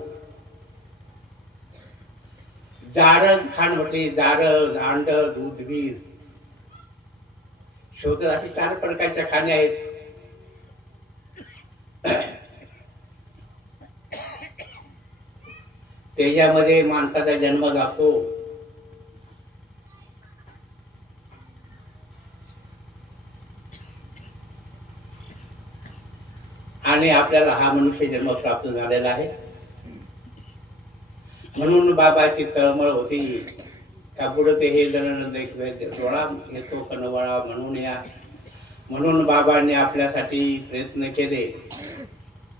जारद खाण म्हटले, जारद, अंड, दूध, वीज, शोध अशी 4 प्रकारच्या खाण्या आहेत. त्याच्यामध्ये माणसाचा जन्म जातो. आणि आपल्याला हा मनुष्य जन्म प्राप्त झालेला आहे. म्हणून बाबाची तळमळ होती का पुढे हे जण डोळा येतो कनवळा म्हणून या. म्हणून बाबांनी आपल्यासाठी प्रयत्न केले.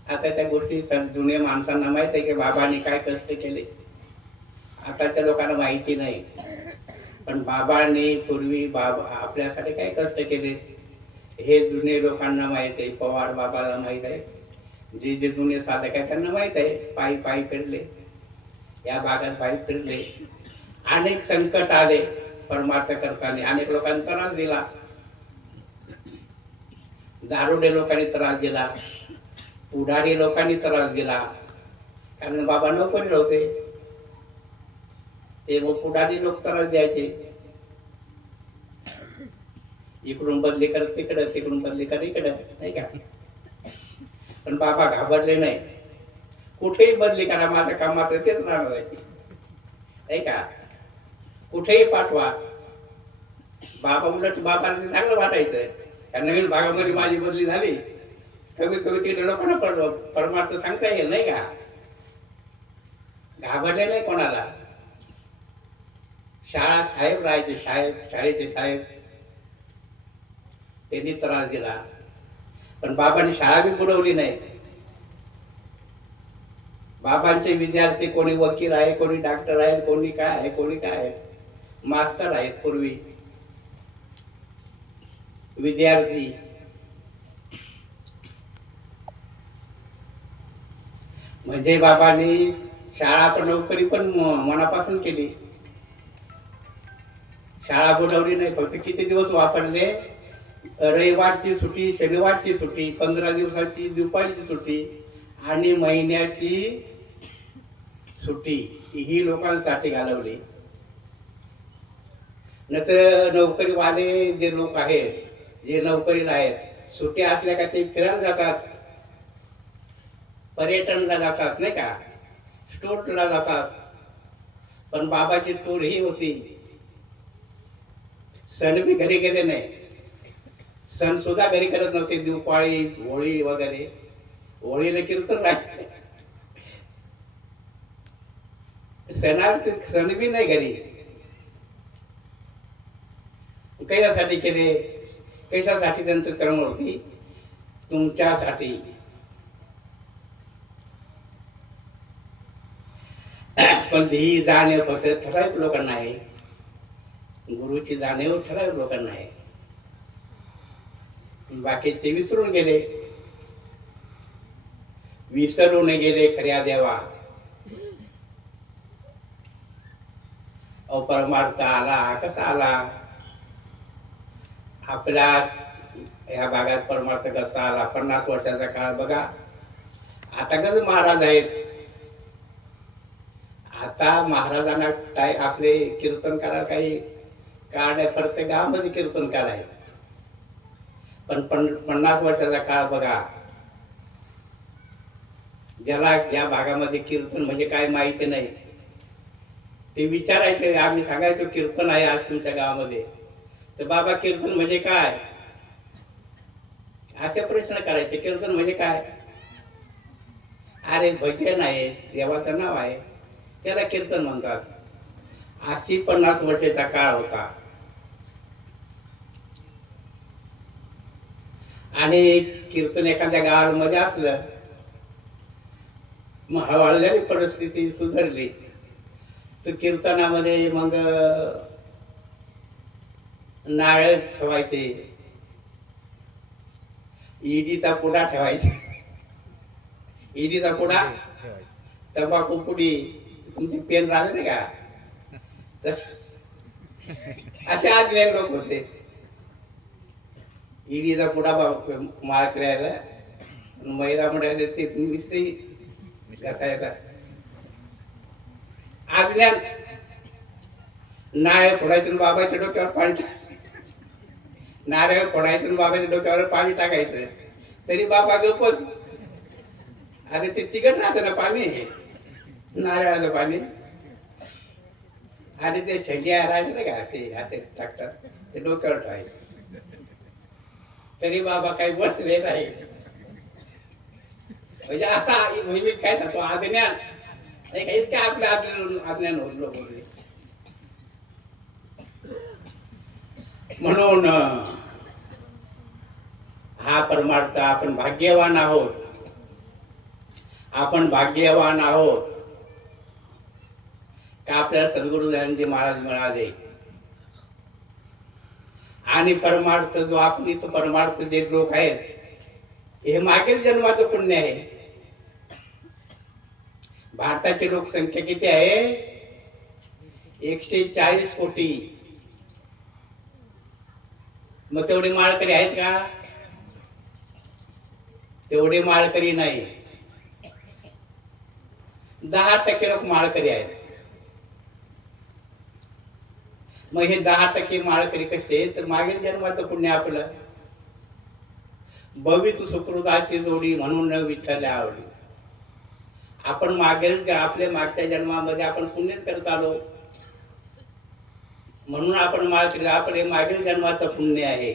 आता त्या गोष्टी जुन्या माणसांना माहित आहे की बाबांनी काय कष्ट केले. आताच्या लोकांना माहिती नाही, पण बाबांनी पूर्वी आपल्यासाठी काय कष्ट केले हे जुने लोकांना माहित आहे. पवार बाबाला माहित आहे. जे जे जुने साधक आहेत त्यांना माहित आहे. पायी पायी फिरले, या भागात पायी फिरले. अनेक संकट आले परमार्थ करताना. अनेक लोकांनी त्रास दिला. दारुडे लोकांनी त्रास दिला, पुढारी लोकांनी त्रास दिला. कारण बाबा नोकरीला होते, ते पुढारी लोक त्रास द्यायचे. इकडून बदली कर तिकडं, तिकडून बदली कर इकडं, नाही का? पण बाबा घाबरले नाही. कुठेही बदली करा, माझं काम मात्र तेच राहणार आहे, नाही का? कुठेही पाठवा. बाबा उलट बाबाला चांगलं वाटायचं. कारण नवीन भागामध्ये माझी बदली झाली, कमीत कमी तिकडे लोकांना परमार्थ सांगता येईल, नाही का? घाबरले नाही कोणाला. साहेब राहायचे, शाळेचे साहेब, त्यांनी त्रास दिला. पण बाबांनी शाळा बी बुडवली नाही. बाबांचे विद्यार्थी कोणी वकील आहे, कोणी डॉक्टर आहे, कोणी काय आहे, कोणी काय आहे, मास्तर आहेत. पूर्वी विद्यार्थी म्हणजे बाबांनी शाळा पण नोकरी पण मनापासून केली. शाळा बुडवली नाही. फक्त किती दिवस वापरले? रविवारची सुट्टी, शनिवारची सुट्टी, 15 दिवसाची दुपारची सुट्टी आणि महिन्याची सुट्टी ही लोकांसाठी घालवली. नंतर नोकरीवाले जे लोक आहेत, जे नोकरीला आहेत, सुट्ट्या असल्या का ते फिरायला जातात, पर्यटनला जातात, नाही का? स्टोरला जातात. पण बाबाची टूर ही होती. सण बी घरी गेले नाही. सण सुद्धा घरी करत नव्हते. दिवाळी, होळी वगैरे. होळीला कीर्तन राहते, सण बी नाही घरी. कशासाठी केले? कशासाठी त्यांचं तळमळ होती? तुमच्यासाठी. पण ही जाणीव फक्त ठराविक लोकांना आहे. गुरुची जाणीव ठराविक लोकांना आहे. बाकी ते विसरून गेले. विसरून गेले खऱ्या देवा. परमार्थ आला कसा आला? आपल्या ह्या भागात परमार्थ कसा आला? 50 वर्षाचा काळ बघा. आता कसं महाराज आहेत. आता महाराजांना काय आपले कीर्तन करायला काही काळ आहे. प्रत्येक गावामध्ये कीर्तन काळ आहे. पण 50 वर्षाचा काळ बघा. ज्याला या भागामध्ये कीर्तन म्हणजे काय माहिती नाही ते विचारायचे. आम्ही सांगायचो कीर्तन आहे आज तुमच्या गावामध्ये. तर बाबा कीर्तन म्हणजे काय असे प्रश्न करायचे. कीर्तन म्हणजे काय? अरे भजन आहे, देवाचं नाव आहे, त्याला कीर्तन म्हणतात. अशी 50 वर्षाचा काळ होता. आणि कीर्तन एखाद्या गावामध्ये असलं मग हळूहळू झाली परिस्थिती सुधारली तर कीर्तनामध्ये मग नारळ ठेवायचे, इडीचा पुडा ठेवायचा. इडीचा पुडा, तंबाखू पुडी, तुमचे पेन राहिले नाही का? तर असे आज्ञा लोक होते. इडीचा पुडा माळ करायला, महिला म्हणायला ते मिस्त्री घासायला. आज्ञा नारळ फोडायचं बाबाच्या डोक्यावर पाणी, नारळ फोडायचं बाबाच्या डोक्यावर पाणी टाकायचं. तरी बाबा गपच. अरे ते तिखट राहतं ना पाणी, नारळाचं पाणी. आणि ते शेंड्या राहायचं नाही का, ते असे टाकतात, ते डोक्यावर ठेवायचं. तरी बाबा काही बसले नाही. म्हणजे असा म्हणजे काय सांगतो आज्ञान इतक्या आपल्या आज्ञान होतो बोलले. म्हणून हा परमार्थ आपण भाग्यवान आहोत. आपण भाग्यवान आहोत का आपल्याला सद्गुरु ज्ञानदेव महाराज मिळाले. आणि परमार्थ जो आपली तो परमार्थ जे लोक आहेत हे मागील जन्माचं पुण्य आहे. भारताची लोकसंख्या किती आहे? 140 कोटी. मग तेवढे माळकरी आहेत का? तेवढे माळकरी नाही. 10% लोक माळकरी आहेत. मग हे 10% माळकरी कसे? तर मागील जन्माचं पुण्य आपलं. भवित सुकृताची जोडी म्हणून विठ्ठल आवडी. आपण मागील आपल्या मागच्या जन्मामध्ये आपण पुण्य करत आलो म्हणून आपण माळकरी. आपण हे मागील जन्माचं पुण्य आहे.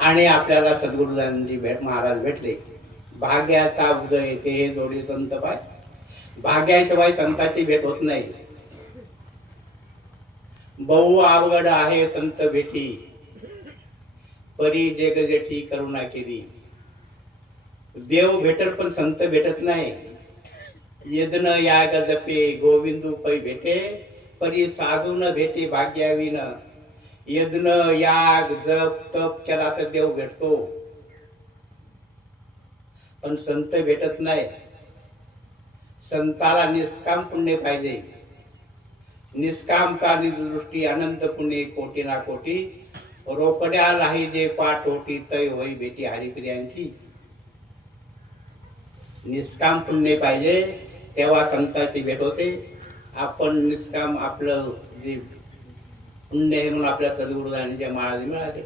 आणि आपल्याला सद्गुरुदांजी महाराज भेटले. भाग्याचा उदय ते जोडी संत पाय. भाग्याशिवाय संतांची भेट होत नाही. बहु अवघड आहे संत भेटी, परी जग जेठी करुणा केली. देव भेटल पण संत भेटत नाही. यज्ञ याग जपे गोविंदू पै भेटे, परी साधू न भेटे भाग्याविन. यज्ञ याग जप तप केला तर देव भेटतो पण संत भेटत नाही. संताला निष्काम पुण्य पाहिजे. निष्कामता दृष्टी अनंत पुण्य कोटी ना कोटी. रोकड्या नाही जे पाठ होती तय होई भेटी हरिप्रियांची. निष्काम पुण्य पाहिजे तेव्हा संतांची भेट होते. आपण निष्काम आपलं जे पुण्य आहे म्हणून आपल्या सद्गुरुदांच्या महाराज मिळाले.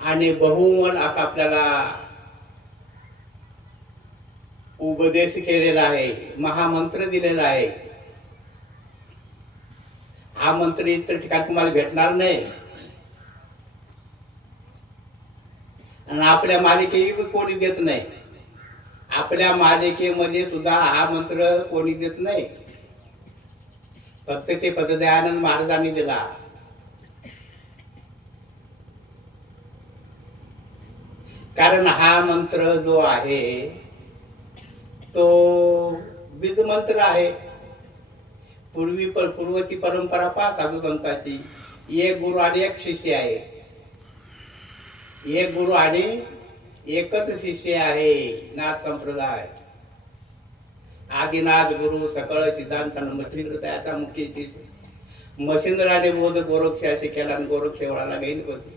आणि बहुमन असा आपल्याला उपदेश केलेला आहे, महामंत्र दिलेला आहे. हा मंत्र इतर ठिकाणी तुम्हाला भेटणार नाही. आणि आपल्या मालिकेही कोणी देत नाही. आपल्या मालिकेमध्ये सुद्धा हा मंत्र कोणी देत नाही. फक्त ते पददयानंद महाराजांनी दिला. कारण हा मंत्र जो आहे तो बीज मंत्र आहे. पूर्वची परंपरा पहा साधू संतांची, एक गुरु आणि एक शिष्य आहे. एक गुरु आणि एकच शिष्य आहे. नाथ संप्रदाय आदिनाथ गुरु सकळ सिद्धांत मच्छिंद्र त्याचा मुख्य शिष्य. मच्छिंद्राने बोध गोरक्षाशी केला आणि गोरक्षेवळाला गैन होती.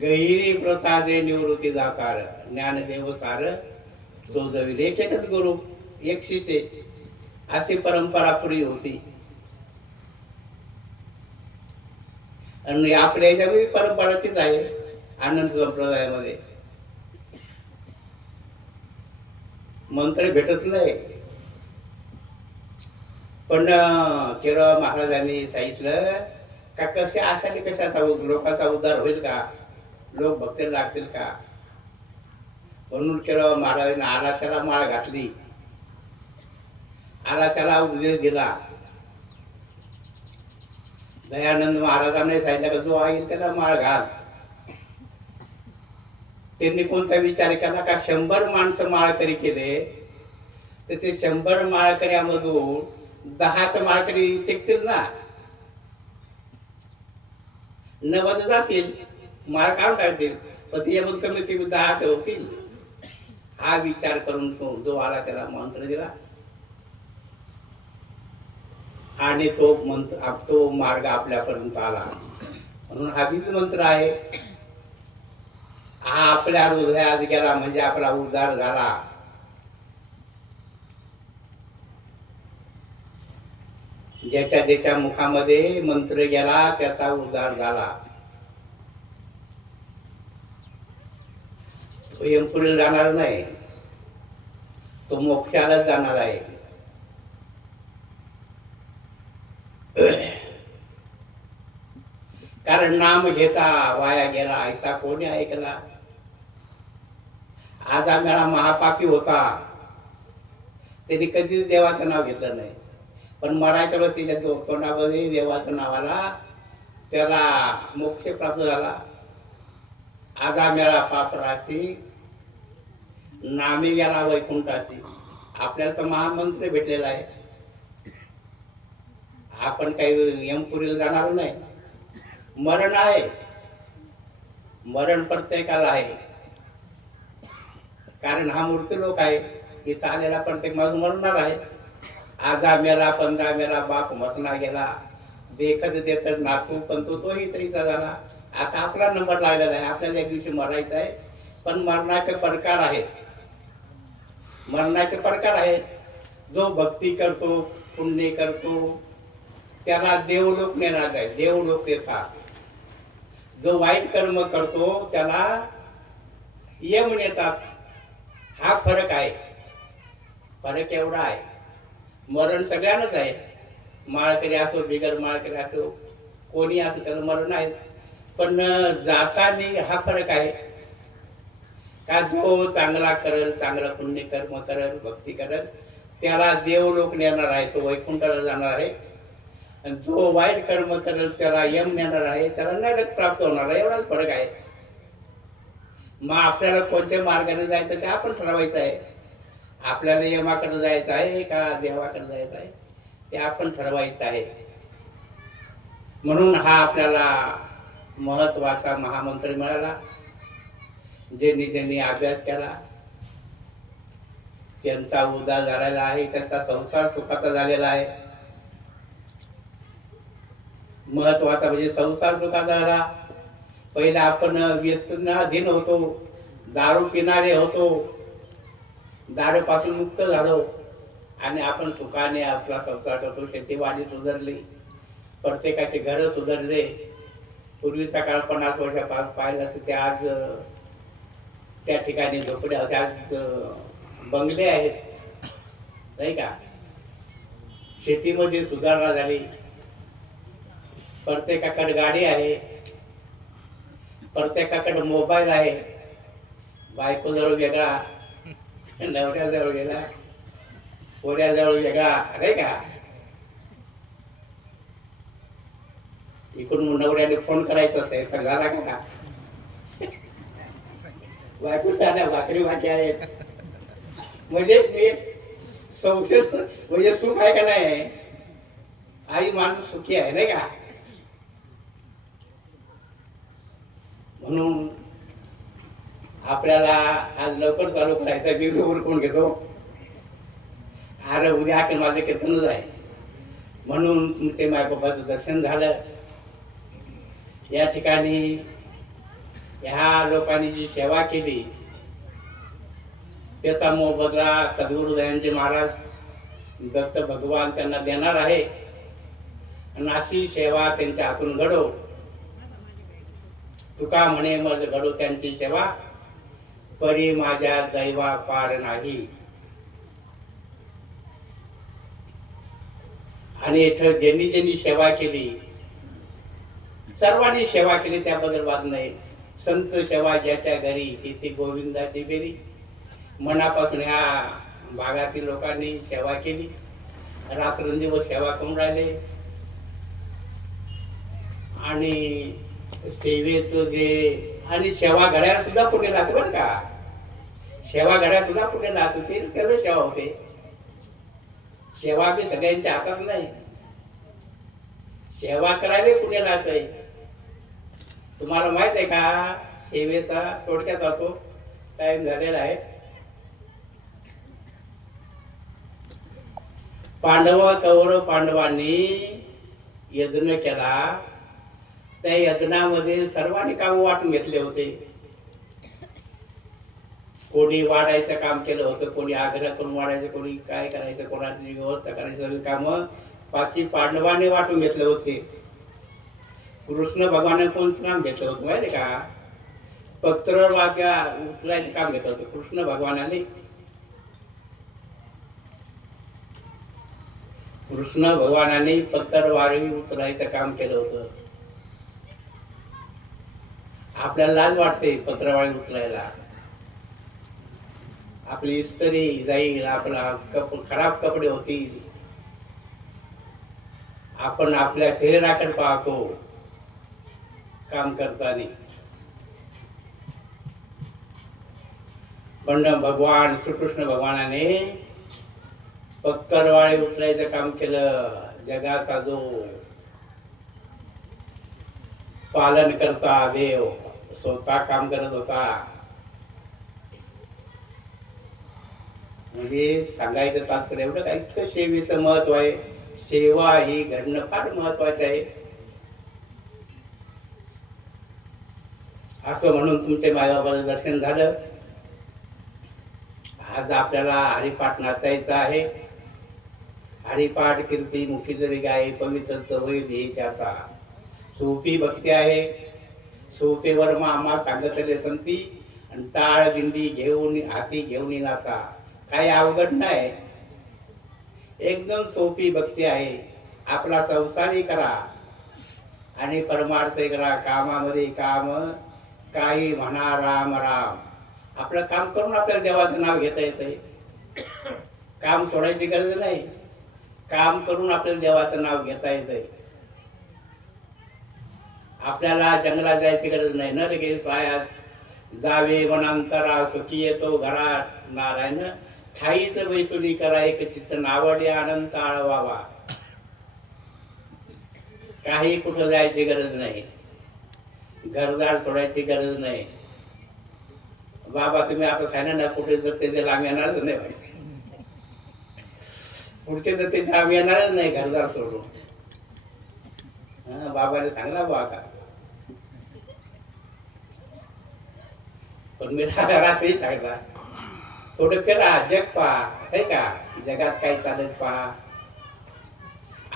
गहिरी प्रथा दे निवृत्ती जाकार ज्ञानदेव सार तो जविल. एकच गुरु एक शिष्य अशी परंपरा पुरी होती. आणि आपल्या याच्यामध्ये परंपरा तीच आहे. आनंद संप्रदायामध्ये मंत्र भेटत नाही. पण केरळ महाराजांनी सांगितलं का कसे आशाने कशाचा लोकांचा उद्धार होईल का, लोक भक्ती लागतील का. म्हणून केरळ महाराजांनी आला त्याला माळ घातली, आला त्याला उपदेश दिला. दयानंद महाराजांनी सांगितलं का जो आहे त्याला माळ घाल. त्यांनी कोणता विचार केला का 100 माणसं माळकरी केले तर ते 100 माळकऱ्यामधून 10 माळकरी टिकतील ना, 90 जातील, माळ काढून टाकतील, पण त्याच्यामधून कमीत कमी 10 होतील. हा विचार करून तो जो आला त्याला मंत्र दिला आणि तो मार्ग आपल्यापर्यंत आला. म्हणून हा बीज मंत्र आहे. हा आपल्या हृदयात गेला म्हणजे आपला उद्धार झाला. ज्याच्या ज्याच्या मुखामध्ये मंत्र गेला त्याचा उद्धार झाला. तो यमपुरीला जाणार नाही, तो मोक्षालाच जाणार आहे. कारण नाम घेता वाया गेला ऐसा कोणी ऐकला. आदाम्याला महापापी होता, त्यांनी कधीच देवाचं नाव घेतलं नाही. पण मरायच्या वेळेस त्याच्या तोंडामध्ये देवाचं नावाला त्याला मोक्ष प्राप्त झाला. आदाम्याला पापराची नामे गेला वैकुंठाची. आपल्याला तर महामंत्र भेटलेला आहे. आपण काही यमपुरीला जाणार नाही. मरण आहे, मरण प्रत्येकाला आहे. कारण हा मृत्यूलोक आहे. इथं आलेला प्रत्येक माणूस मरणार आहे. आजा मेला, पंजा मेला, बाप मसना गेला, देखत देत नातू पण तोही तरीचा झाला. आता आपला नंबर लागलेला आहे. आपल्याला एक दिवशी मरायचं आहे. पण मरणाचे प्रकार आहेत. मरणाचे प्रकार आहेत. जो भक्ती करतो, पुण्य करतो त्याला देवलोक नेणार आहे. देवलोक येतात. जो वाईट कर्म करतो त्याला यम नेतात. हा फरक आहे. फरक एवढा आहे. मरण सगळ्यांनाच आहे. माळकरी असो, बिगर माळकरी असो, कोणी असो त्याला मरण आहे. पण जातानी हा फरक आहे का जो चांगला करेल, चांगलं पुण्य कर्म करेल, भक्ती करेल त्याला देवलोक नेणार आहे. तो वैकुंठाला जाणार आहे. आणि जो वाईट कर्म करेल त्याला यम नेणार आहे, त्याला नरक प्राप्त होणार आहे. एवढाच फरक आहे. मग आपल्याला कोणत्या मार्गाने जायचं ते आपण ठरवायचं आहे. आपल्याला यमाकडे जायचं आहे का देवाकडे जायचं आहे ते आपण ठरवायचं आहे. म्हणून हा आपल्याला महत्वाचा महामंत्र मिळाला. ज्यांनी अभ्यास केला त्यांचा उद्धार झालेला आहे. त्यांचा संसार सुखाचा झालेला आहे. महत्वाचा म्हणजे संसार सुखाचा झाला. पहिला आपण व्यसनाधीन होतो, दारू पिणारे होतो, दारूपासून मुक्त झालो आणि आपण सुखाने आपला संसार करतो. शेतीवाडी सुधारली, प्रत्येकाचे घर सुधारले. पूर्वीचा काळ 50 वर्षापासून पाहिला तर ते आज त्या ठिकाणी झोपड्या होत्या, आज बंगले आहेत नाही का. शेतीमध्ये सुधारणा झाली. प्रत्येकाकडे गाडी आहे, प्रत्येकाकडे मोबाईल आहे. बायकोजवळ वेगळा, नवऱ्याजवळ गेला, पोऱ्याजवळ वेगळा नाही का. इकडून नवऱ्याने फोन करायचा असेल तर झाला का, बायको साध्या भाकरी भाजी आहेत म्हणजे मी संशय म्हणजे सुख आहे का नाही आई माणूस सुखी आहे नाही का म्हणून आपल्याला आज लवकर चालू करायचं मी कोण घेतो अरे उद्या आपण माझं कीर्तनच आहे म्हणून तुमचे मायबापाचं दर्शन झालं या ठिकाणी ह्या लोकांनी जी सेवा केली त्याचा मोबदला सद्गुरु दयानंद महाराज दत्त भगवान त्यांना देणार आहे आणि अशी सेवा त्यांच्या हातून घडो तुका म्हणे मज घडो त्यांची सेवा परी माझ्या दैवा पार नाही आणि इथं ज्यांनी ज्यांनी सेवा केली सर्वांनी सेवा केली त्याबद्दल वाद नाही संत सेवा ज्याच्या घरी तिथे गोविंदाची बेरी मनापासून ह्या भागातील लोकांनी सेवा केली रात्रंदिवस सेवा करून राहिले आणि सेवेचं जे आणि सेवा घड्याला सुद्धा पुढे राहते बरं का सेवा घड्या सुद्धा पुढे राहत होते त्याला सेवा होते सेवा बी सगळ्यांच्या हातात नाही सेवा करायला पुढे राहतंय तुम्हाला माहित आहे का सेवेचा थोडक्यात जातो टाइम झालेला आहे कौरव पांडवांनी यज्ञ केला त्या यज्ञामध्ये सर्वांनी काम वाटून घेतले होते कोणी वाढायचं काम केलं होतं कोणी आग्रह करून वाढायचं कोणी काय करायचं कोणाची व्यवस्था करायची सगळी कामं बाकी पांडवांनी वाटून घेतले होते कृष्ण भगवानाने कोणतं काम घेतलं होतं माहिती का पत्र वाक्या उचलायचं काम घेतलं होतं कृष्ण भगवानाने कृष्ण भगवानाने पत्रवारी उचलायचं काम केलं होतं आपल्याला लाज वाटते पत्रवाळी उचलायला आपली इस्त्री जाईल आपला खराब कपडे होतील आपण आपल्या शरीराकडे पाहतो काम करताना पण भगवान श्रीकृष्ण भगवानाने पत्तरवाळी उचलायचं काम केलं जगाचा जो पालन करता देव स्वतः काम करत होता म्हणजे सांगायचं तात्पर्य एवढं काय इतकं सेवेचं महत्व आहे सेवा ही घडणं फार महत्वाचं आहे असं म्हणून तुमच्या मायबाबाचं दर्शन झालं आज आपल्याला हरिपाठ नाचायचं आहे हरिपाठ कीर्ती मुखी जरी गाय पवित्र होई दे त्याचा सोपी भक्ती आहे सोपेवर मामा सांगतले संती आणि टाळ दिंडी घेऊन हाती घेऊन नाचा काही अवघड नाही एकदम सोपी भक्ती आहे आपला संसारही करा आणि परमार्थ करा कामामध्ये काम काही म्हणा राम राम आपलं काम करून आपल्याला देवाचं नाव घेता येतंय काम सोडायची गरज नाही काम करून आपल्याला देवाचं नाव घेता येतंय आपल्याला जंगलात जायची गरज नाही न गे सायात जावे वनांतरा सुखी येतो घरात नारायण ठाईच बैसुली करा एक चित्त नावडे आनंद आळवावा काही कुठं जायची गरज नाही घरदार सोडायची गरज नाही बाबा तुम्ही आता सांगा ना कुठे जर ते लांब येणारच नाही भाई पुढचे तर ते लांब येणारच नाही घरदार सोडून बाबाने सांगला बा का पण मी रात्री सांगला थोडं फिरा जग पहा आहे का जगात काही चालत पहा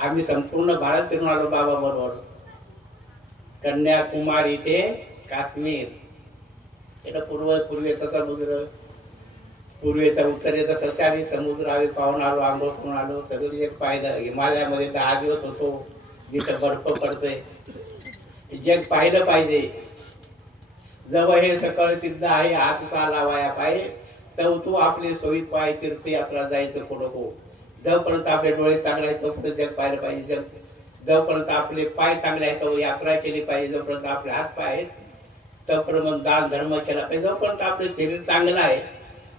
आम्ही संपूर्ण भारत फिरून आलो बाबा बरोबर कन्याकुमारी ते काश्मीर पूर्वेचा समुद्र पूर्वेचा उत्तरेचा सरकारी समुद्र आम्ही पाहून आलो आंघोळ करून आलो सगळं एक पाहिलं हिमालयामध्ये 10 दिवस होतो जिथं बर्फ पडतोय जग पाहिलं पाहिजे जवळ हे सकळ सिद्ध आहे हात चालावाया पाहिजे तर तू आपले सोयीत पाय तीर्थयात्रा जायचं कुठं जोपर्यंत आपले डोळे चांगले आहेत तोपर्यंत जग पाहिलं पाहिजे जोपर्यंत आपले पाय चांगले आहेत तो यात्रा केली पाहिजे जोपर्यंत आपले हात पाय आहेत तोपर्यंत दान धर्म केला पाहिजे. जोपर्यंत आपलं शरीर चांगलं आहे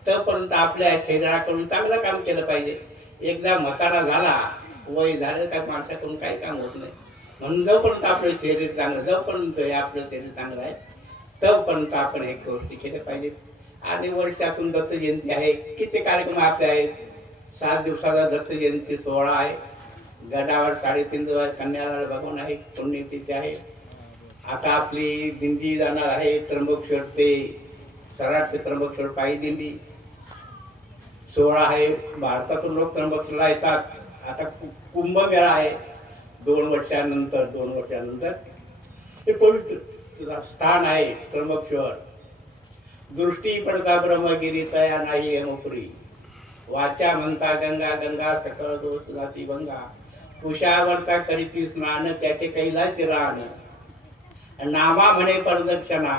तोपर्यंत आपल्या शरीराकडून चांगलं काम केलं पाहिजे. एकदा म्हातारा झाला, वय झालं का माणसाकडून काही काम होत नाही. म्हणून जोपर्यंत आपलं शरीर चांगलं, जोपर्यंत आपलं शरीर चांगलं आहे तोपर्यंत आपण एक गोष्टी केल्या पाहिजे. आणि वर्षातून दत्त जयंती आहे, किती कार्यक्रम आपले आहेत. 7 दिवसाचा दत्त जयंती सोहळा आहे. गडावर 3:30 दिवस कन्याला भगवान आहे, पुण्यतिथी आहे. आता आपली दिंडी जाणार आहे त्र्यंबकेश्वर ते सराट ते त्र्यंबकेश्वर पायी दिंडी सोहळा आहे. भारतातून लोक त्र्यंबकेश्वरला येतात. आता कुंभमेळा आहे 2 वर्षानंतर हे पवित्र स्थान आहे त्र्यंबकेश्वर. दृष्टी पडता ब्रह्मगिरी तया नाही यमपुरी, वाचा म्हणता गंगा गंगा सकळ दोष जाती भंगा, कुशावरता करीती स्नान त्याचे कैलाचे रान, नामा म्हणे प्रदक्षिणा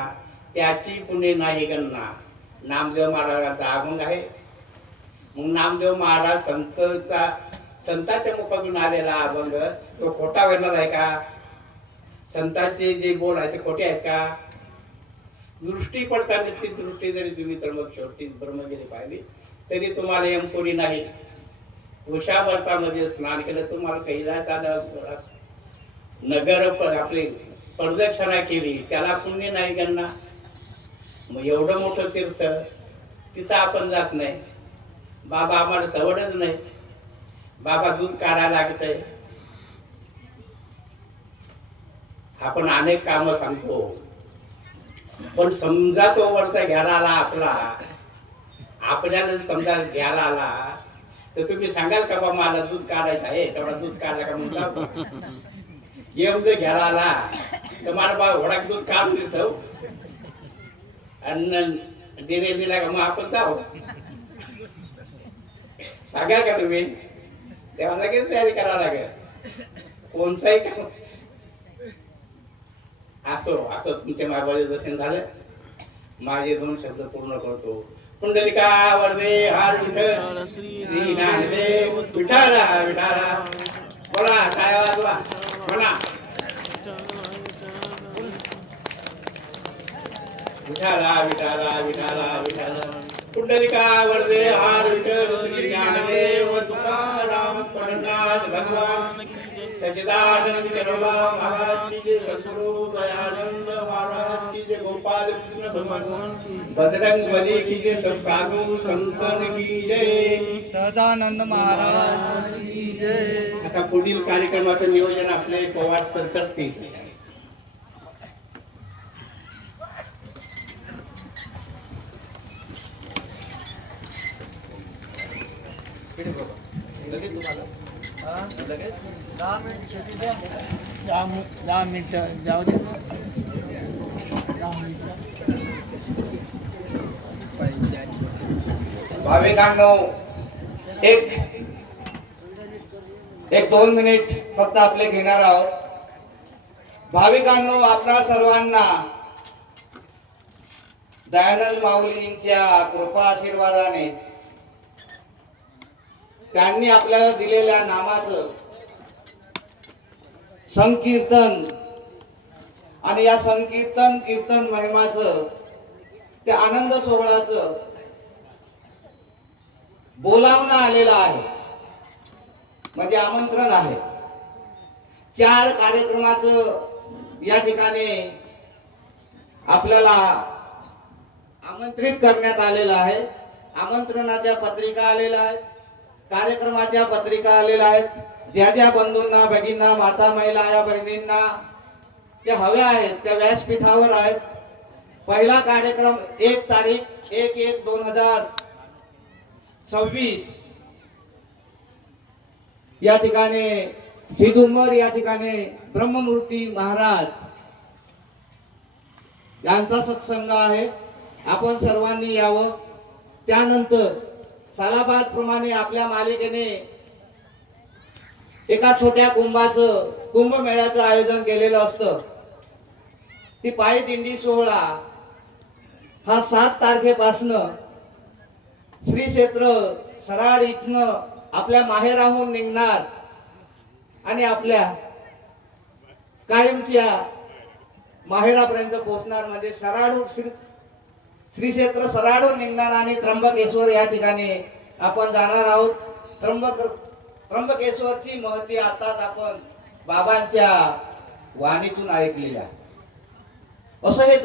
त्याची पुणे नाही गणना. नामदेव महाराजांचा अभंग आहे. मग नामदेव महाराज संतांच्या मुखातून आलेला अभंग तो खोटा होणार आहे का? संतांचे जे बोल आहे ते खोटे आहेत का? दृष्टी पडताना ती दृष्टी जरी तुम्ही त्र्यंबकेश्वरची ब्रह्मगिरी पाहिली तरी तुम्हाला यमपुरी नाही. उषावर्तामध्ये स्नान केलं तुम्हाला कैलास आलं. नगर आपले प्रदक्षिणा केली त्याला पुण्य नाही गणना. मग एवढं मोठं तीर्थ तिथं आपण जात नाही. बाबा आम्हाला सवडच नाही. बाबा दूध काढायला लागतंय. आपण अनेक कामं सांगतो, पण समजा तो वरचा घ्यायला आला आपल्याला समजा घ्यायला आला तर तुम्ही सांगाल का बा मला दूध काढायचं आहे, तेवढा दूध काढला का म्हणून येऊन जर घ्यायला आला तर मला बा घोडा दूध काढून देतो आणि दिला का मग आपण जाऊ सांगाल का तुम्ही? तेव्हा लगेच तयारी करावं लागेल. कोणताही काम असो तुमच्या मार्गाचे दर्शन झालं. माझे 2 शब्द पूर्ण करतो. पुंडलिका वरदे हर विठ्ठल श्री ज्ञानदेव विठाला विठाला. बोला काय वाजवा म्हणा. विठाला विठाला विठाला विठाला. पुंडलिका वरदे हर विठ्ठल श्री ज्ञानदेव तुकाराम पंढरीनाथ भगवान सच्चिदानंद विठोबा महाराज की जय. सद्गुरु दयानंद महाराज की जय. गोपाल कृष्ण भगवान बजरंग बली की जय. सब साधु संतन की जय. सदानंद महाराज की जय. आता पुढील कार्यक्रमाचं नियोजन आपले पवार सर करतील. लगेच 10 मिनिटं जाऊ दे ना. 10 मिनिटं. भाविकांनो एक 2 मिनिट फक्त आपले घेणार आहोत. भाविकांनो आपणा सर्वांना दयानंद माऊलींच्या कृपा आशीर्वादाने त्यांनी आपल्याला दिलेल्या नामाचं संकीर्तन आणि या संकीर्तन कीर्तन महिमाचं ते आनंद सोहळ्याचं बोलावणं आलेलं आहे. म्हणजे आमंत्रण आहे. 4 कार्यक्रमाचं या ठिकाणी आपल्याला आमंत्रित करण्यात आलेलं आहे. आमंत्रणाच्या पत्रिका आलेल्या आहेत. कार्यक्रमाच्या पत्रिका आलेल्या आहेत. ज्या ज्या बंधूंना भगिनींना माता महिला या बहिणींना ते हव्या आहेत त्या व्यासपीठावर आहेत. पहिला कार्यक्रम 1 तारीख 1/1/2026 या ठिकाणी सिद्धुंबर या ठिकाणी ब्रह्ममूर्ती महाराज यांचा सत्संग आहे. आपण सर्वांनी यावं. त्यानंतर सालाबाद प्रमाणे आपल्या मालिकेने एका छोट्या कुंभमेळ्याचं आयोजन केलेलं असतं. ती पायी दिंडी सोहळा हा 7 तारखेपासनं श्री क्षेत्र सराड इथनं आपल्या माहेराहून निघणार आणि आपल्या कायमच्या माहेरापर्यंत पोहोचणार. म्हणजे श्री क्षेत्र सराडू निंगणान आणि त्र्यंबकेश्वर या ठिकाणी आपण जाणार आहोत. त्र्यंबकेश्वरची महती आताच आपण बाबांच्या वाणीतून ऐकलेली आहे. असं हे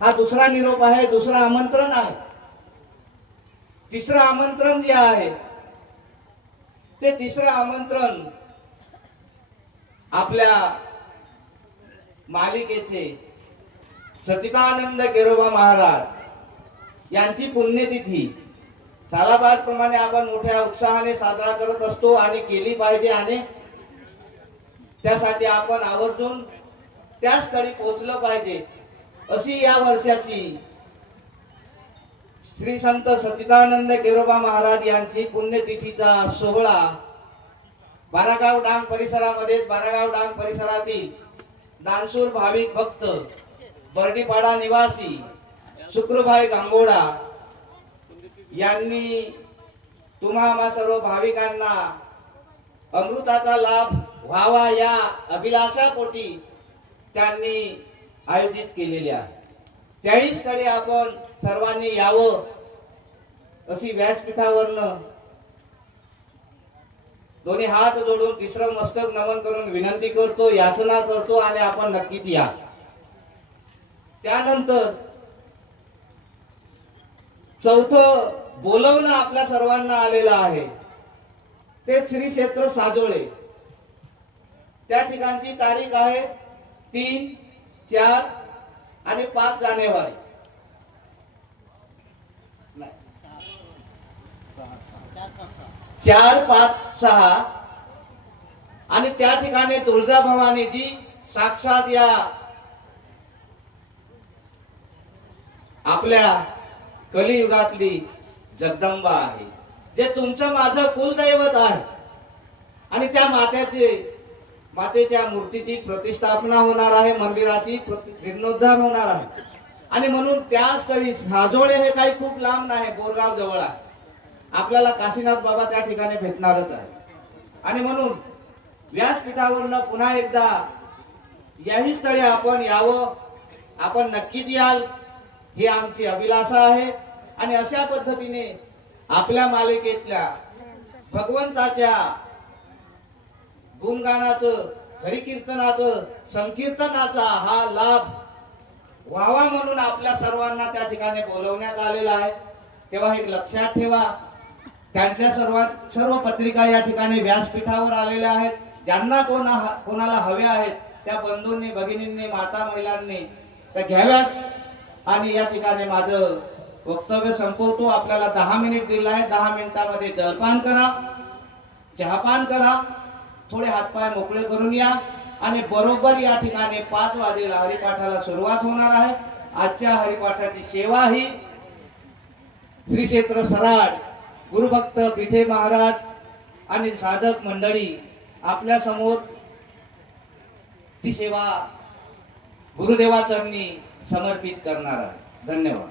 हा दुसरा निरोप आहे, दुसरं आमंत्रण आहे. तिसरं आमंत्रण जे आहे ते तिसरं आमंत्रण आपल्या मालिकेचे सच्चिदानंद केरोबा महाराज यांची पुण्यतिथी सालाबाद प्रमाणे आपण मोठ्या उत्साहाने साजरा करत असतो आणि केली पाहिजे. आणि त्यासाठी आपण आवर्जून त्या स्थळी पोहोचलं पाहिजे. अशी या वर्षाची श्री संत सच्चिदानंद केरोबा महाराज यांची पुण्यतिथीचा सोहळा बारागाव डांग परिसरातील दानशूर भाविक भक्त, बर्डीपाडा निवासी शुक्रभाई गांगोडा यांनी तुम्हा सर्व भाविकांना अमृताचा लाभ व्हावा या अभिलाषापोटी त्यांनी आयोजित केलेले आहे. त्याही स्थळी आपण सर्वांनी यावं अशी व्यासपीठावरनं दोन्ही हात जोडून तिसरं मस्तक नमन करून विनंती करतो, याचना करतो आणि आपण नक्कीच या. त्यानंतर चौथं बोलवणं आपल्या सर्वांना आलेलं आहे ते श्री क्षेत्र साजोळे. त्या ठिकाणची तारीख आहे 3, 4 आणि 5 जानेवारी. 4, 5, 6 आणि त्या ठिकाणी तुळजाभवानी जी साक्षात या आपल्या कलियुगातली जगदंबा आहे, जे तुमचं माझं कुलदैवत आहे. आणि त्या मातेच्या मूर्तीची प्रतिष्ठापना होणार आहे, मंदिराची जीर्णोद्धार होणार आहे. आणि म्हणून त्या स्थळी साजोळे हे काही खूप लांब नाही, बोरगाव जवळ आहे. आपल्याला काशीनाथ बाबा त्या ठिकाणी भेटणारच आहे. आणि म्हणून व्यासपीठावरनं पुन्हा एकदा याही स्थळी आपण यावं, आपण नक्कीच याल ही आमची अभिलाषा आहे. आणि अशा पद्धतीने आपल्या मालिकेतल्या भगवंताच्या गुणगानाचं, हरिकीर्तनाचं, संकीर्तनाचा हा लाभ व्हावा म्हणून आपल्या सर्वांना त्या ठिकाणी बोलवण्यात आलेला आहे. तेव्हा एक लक्षात ठेवा, त्यांच्या सर्व पत्रिका या ठिकाणी व्यासपीठावर आलेल्या आहेत. ज्यांना कोणाला हव्या आहेत त्या बंधूंनी, भगिनींनी, माता महिलांनी त्या घ्याव्यात. आणि या ठिकाणी माझं वक्तव्य संपवतो. आपल्याला 10 मिनिट दिलं आहे. 10 मिनिटामध्ये जलपान करा, चहापान करा, थोडे हातपाय मोकळे करून या. आणि बरोबर या ठिकाणी 5 वाजेला हरिपाठाला सुरुवात होणार आहे. आजच्या हरिपाठाची सेवा ही श्री क्षेत्र सराड गुरुभक्त पिठे महाराज आणि साधक मंडळी आपल्या समोर ती सेवा गुरुदेवाचरणी समर्पित करणार आहे. धन्यवाद.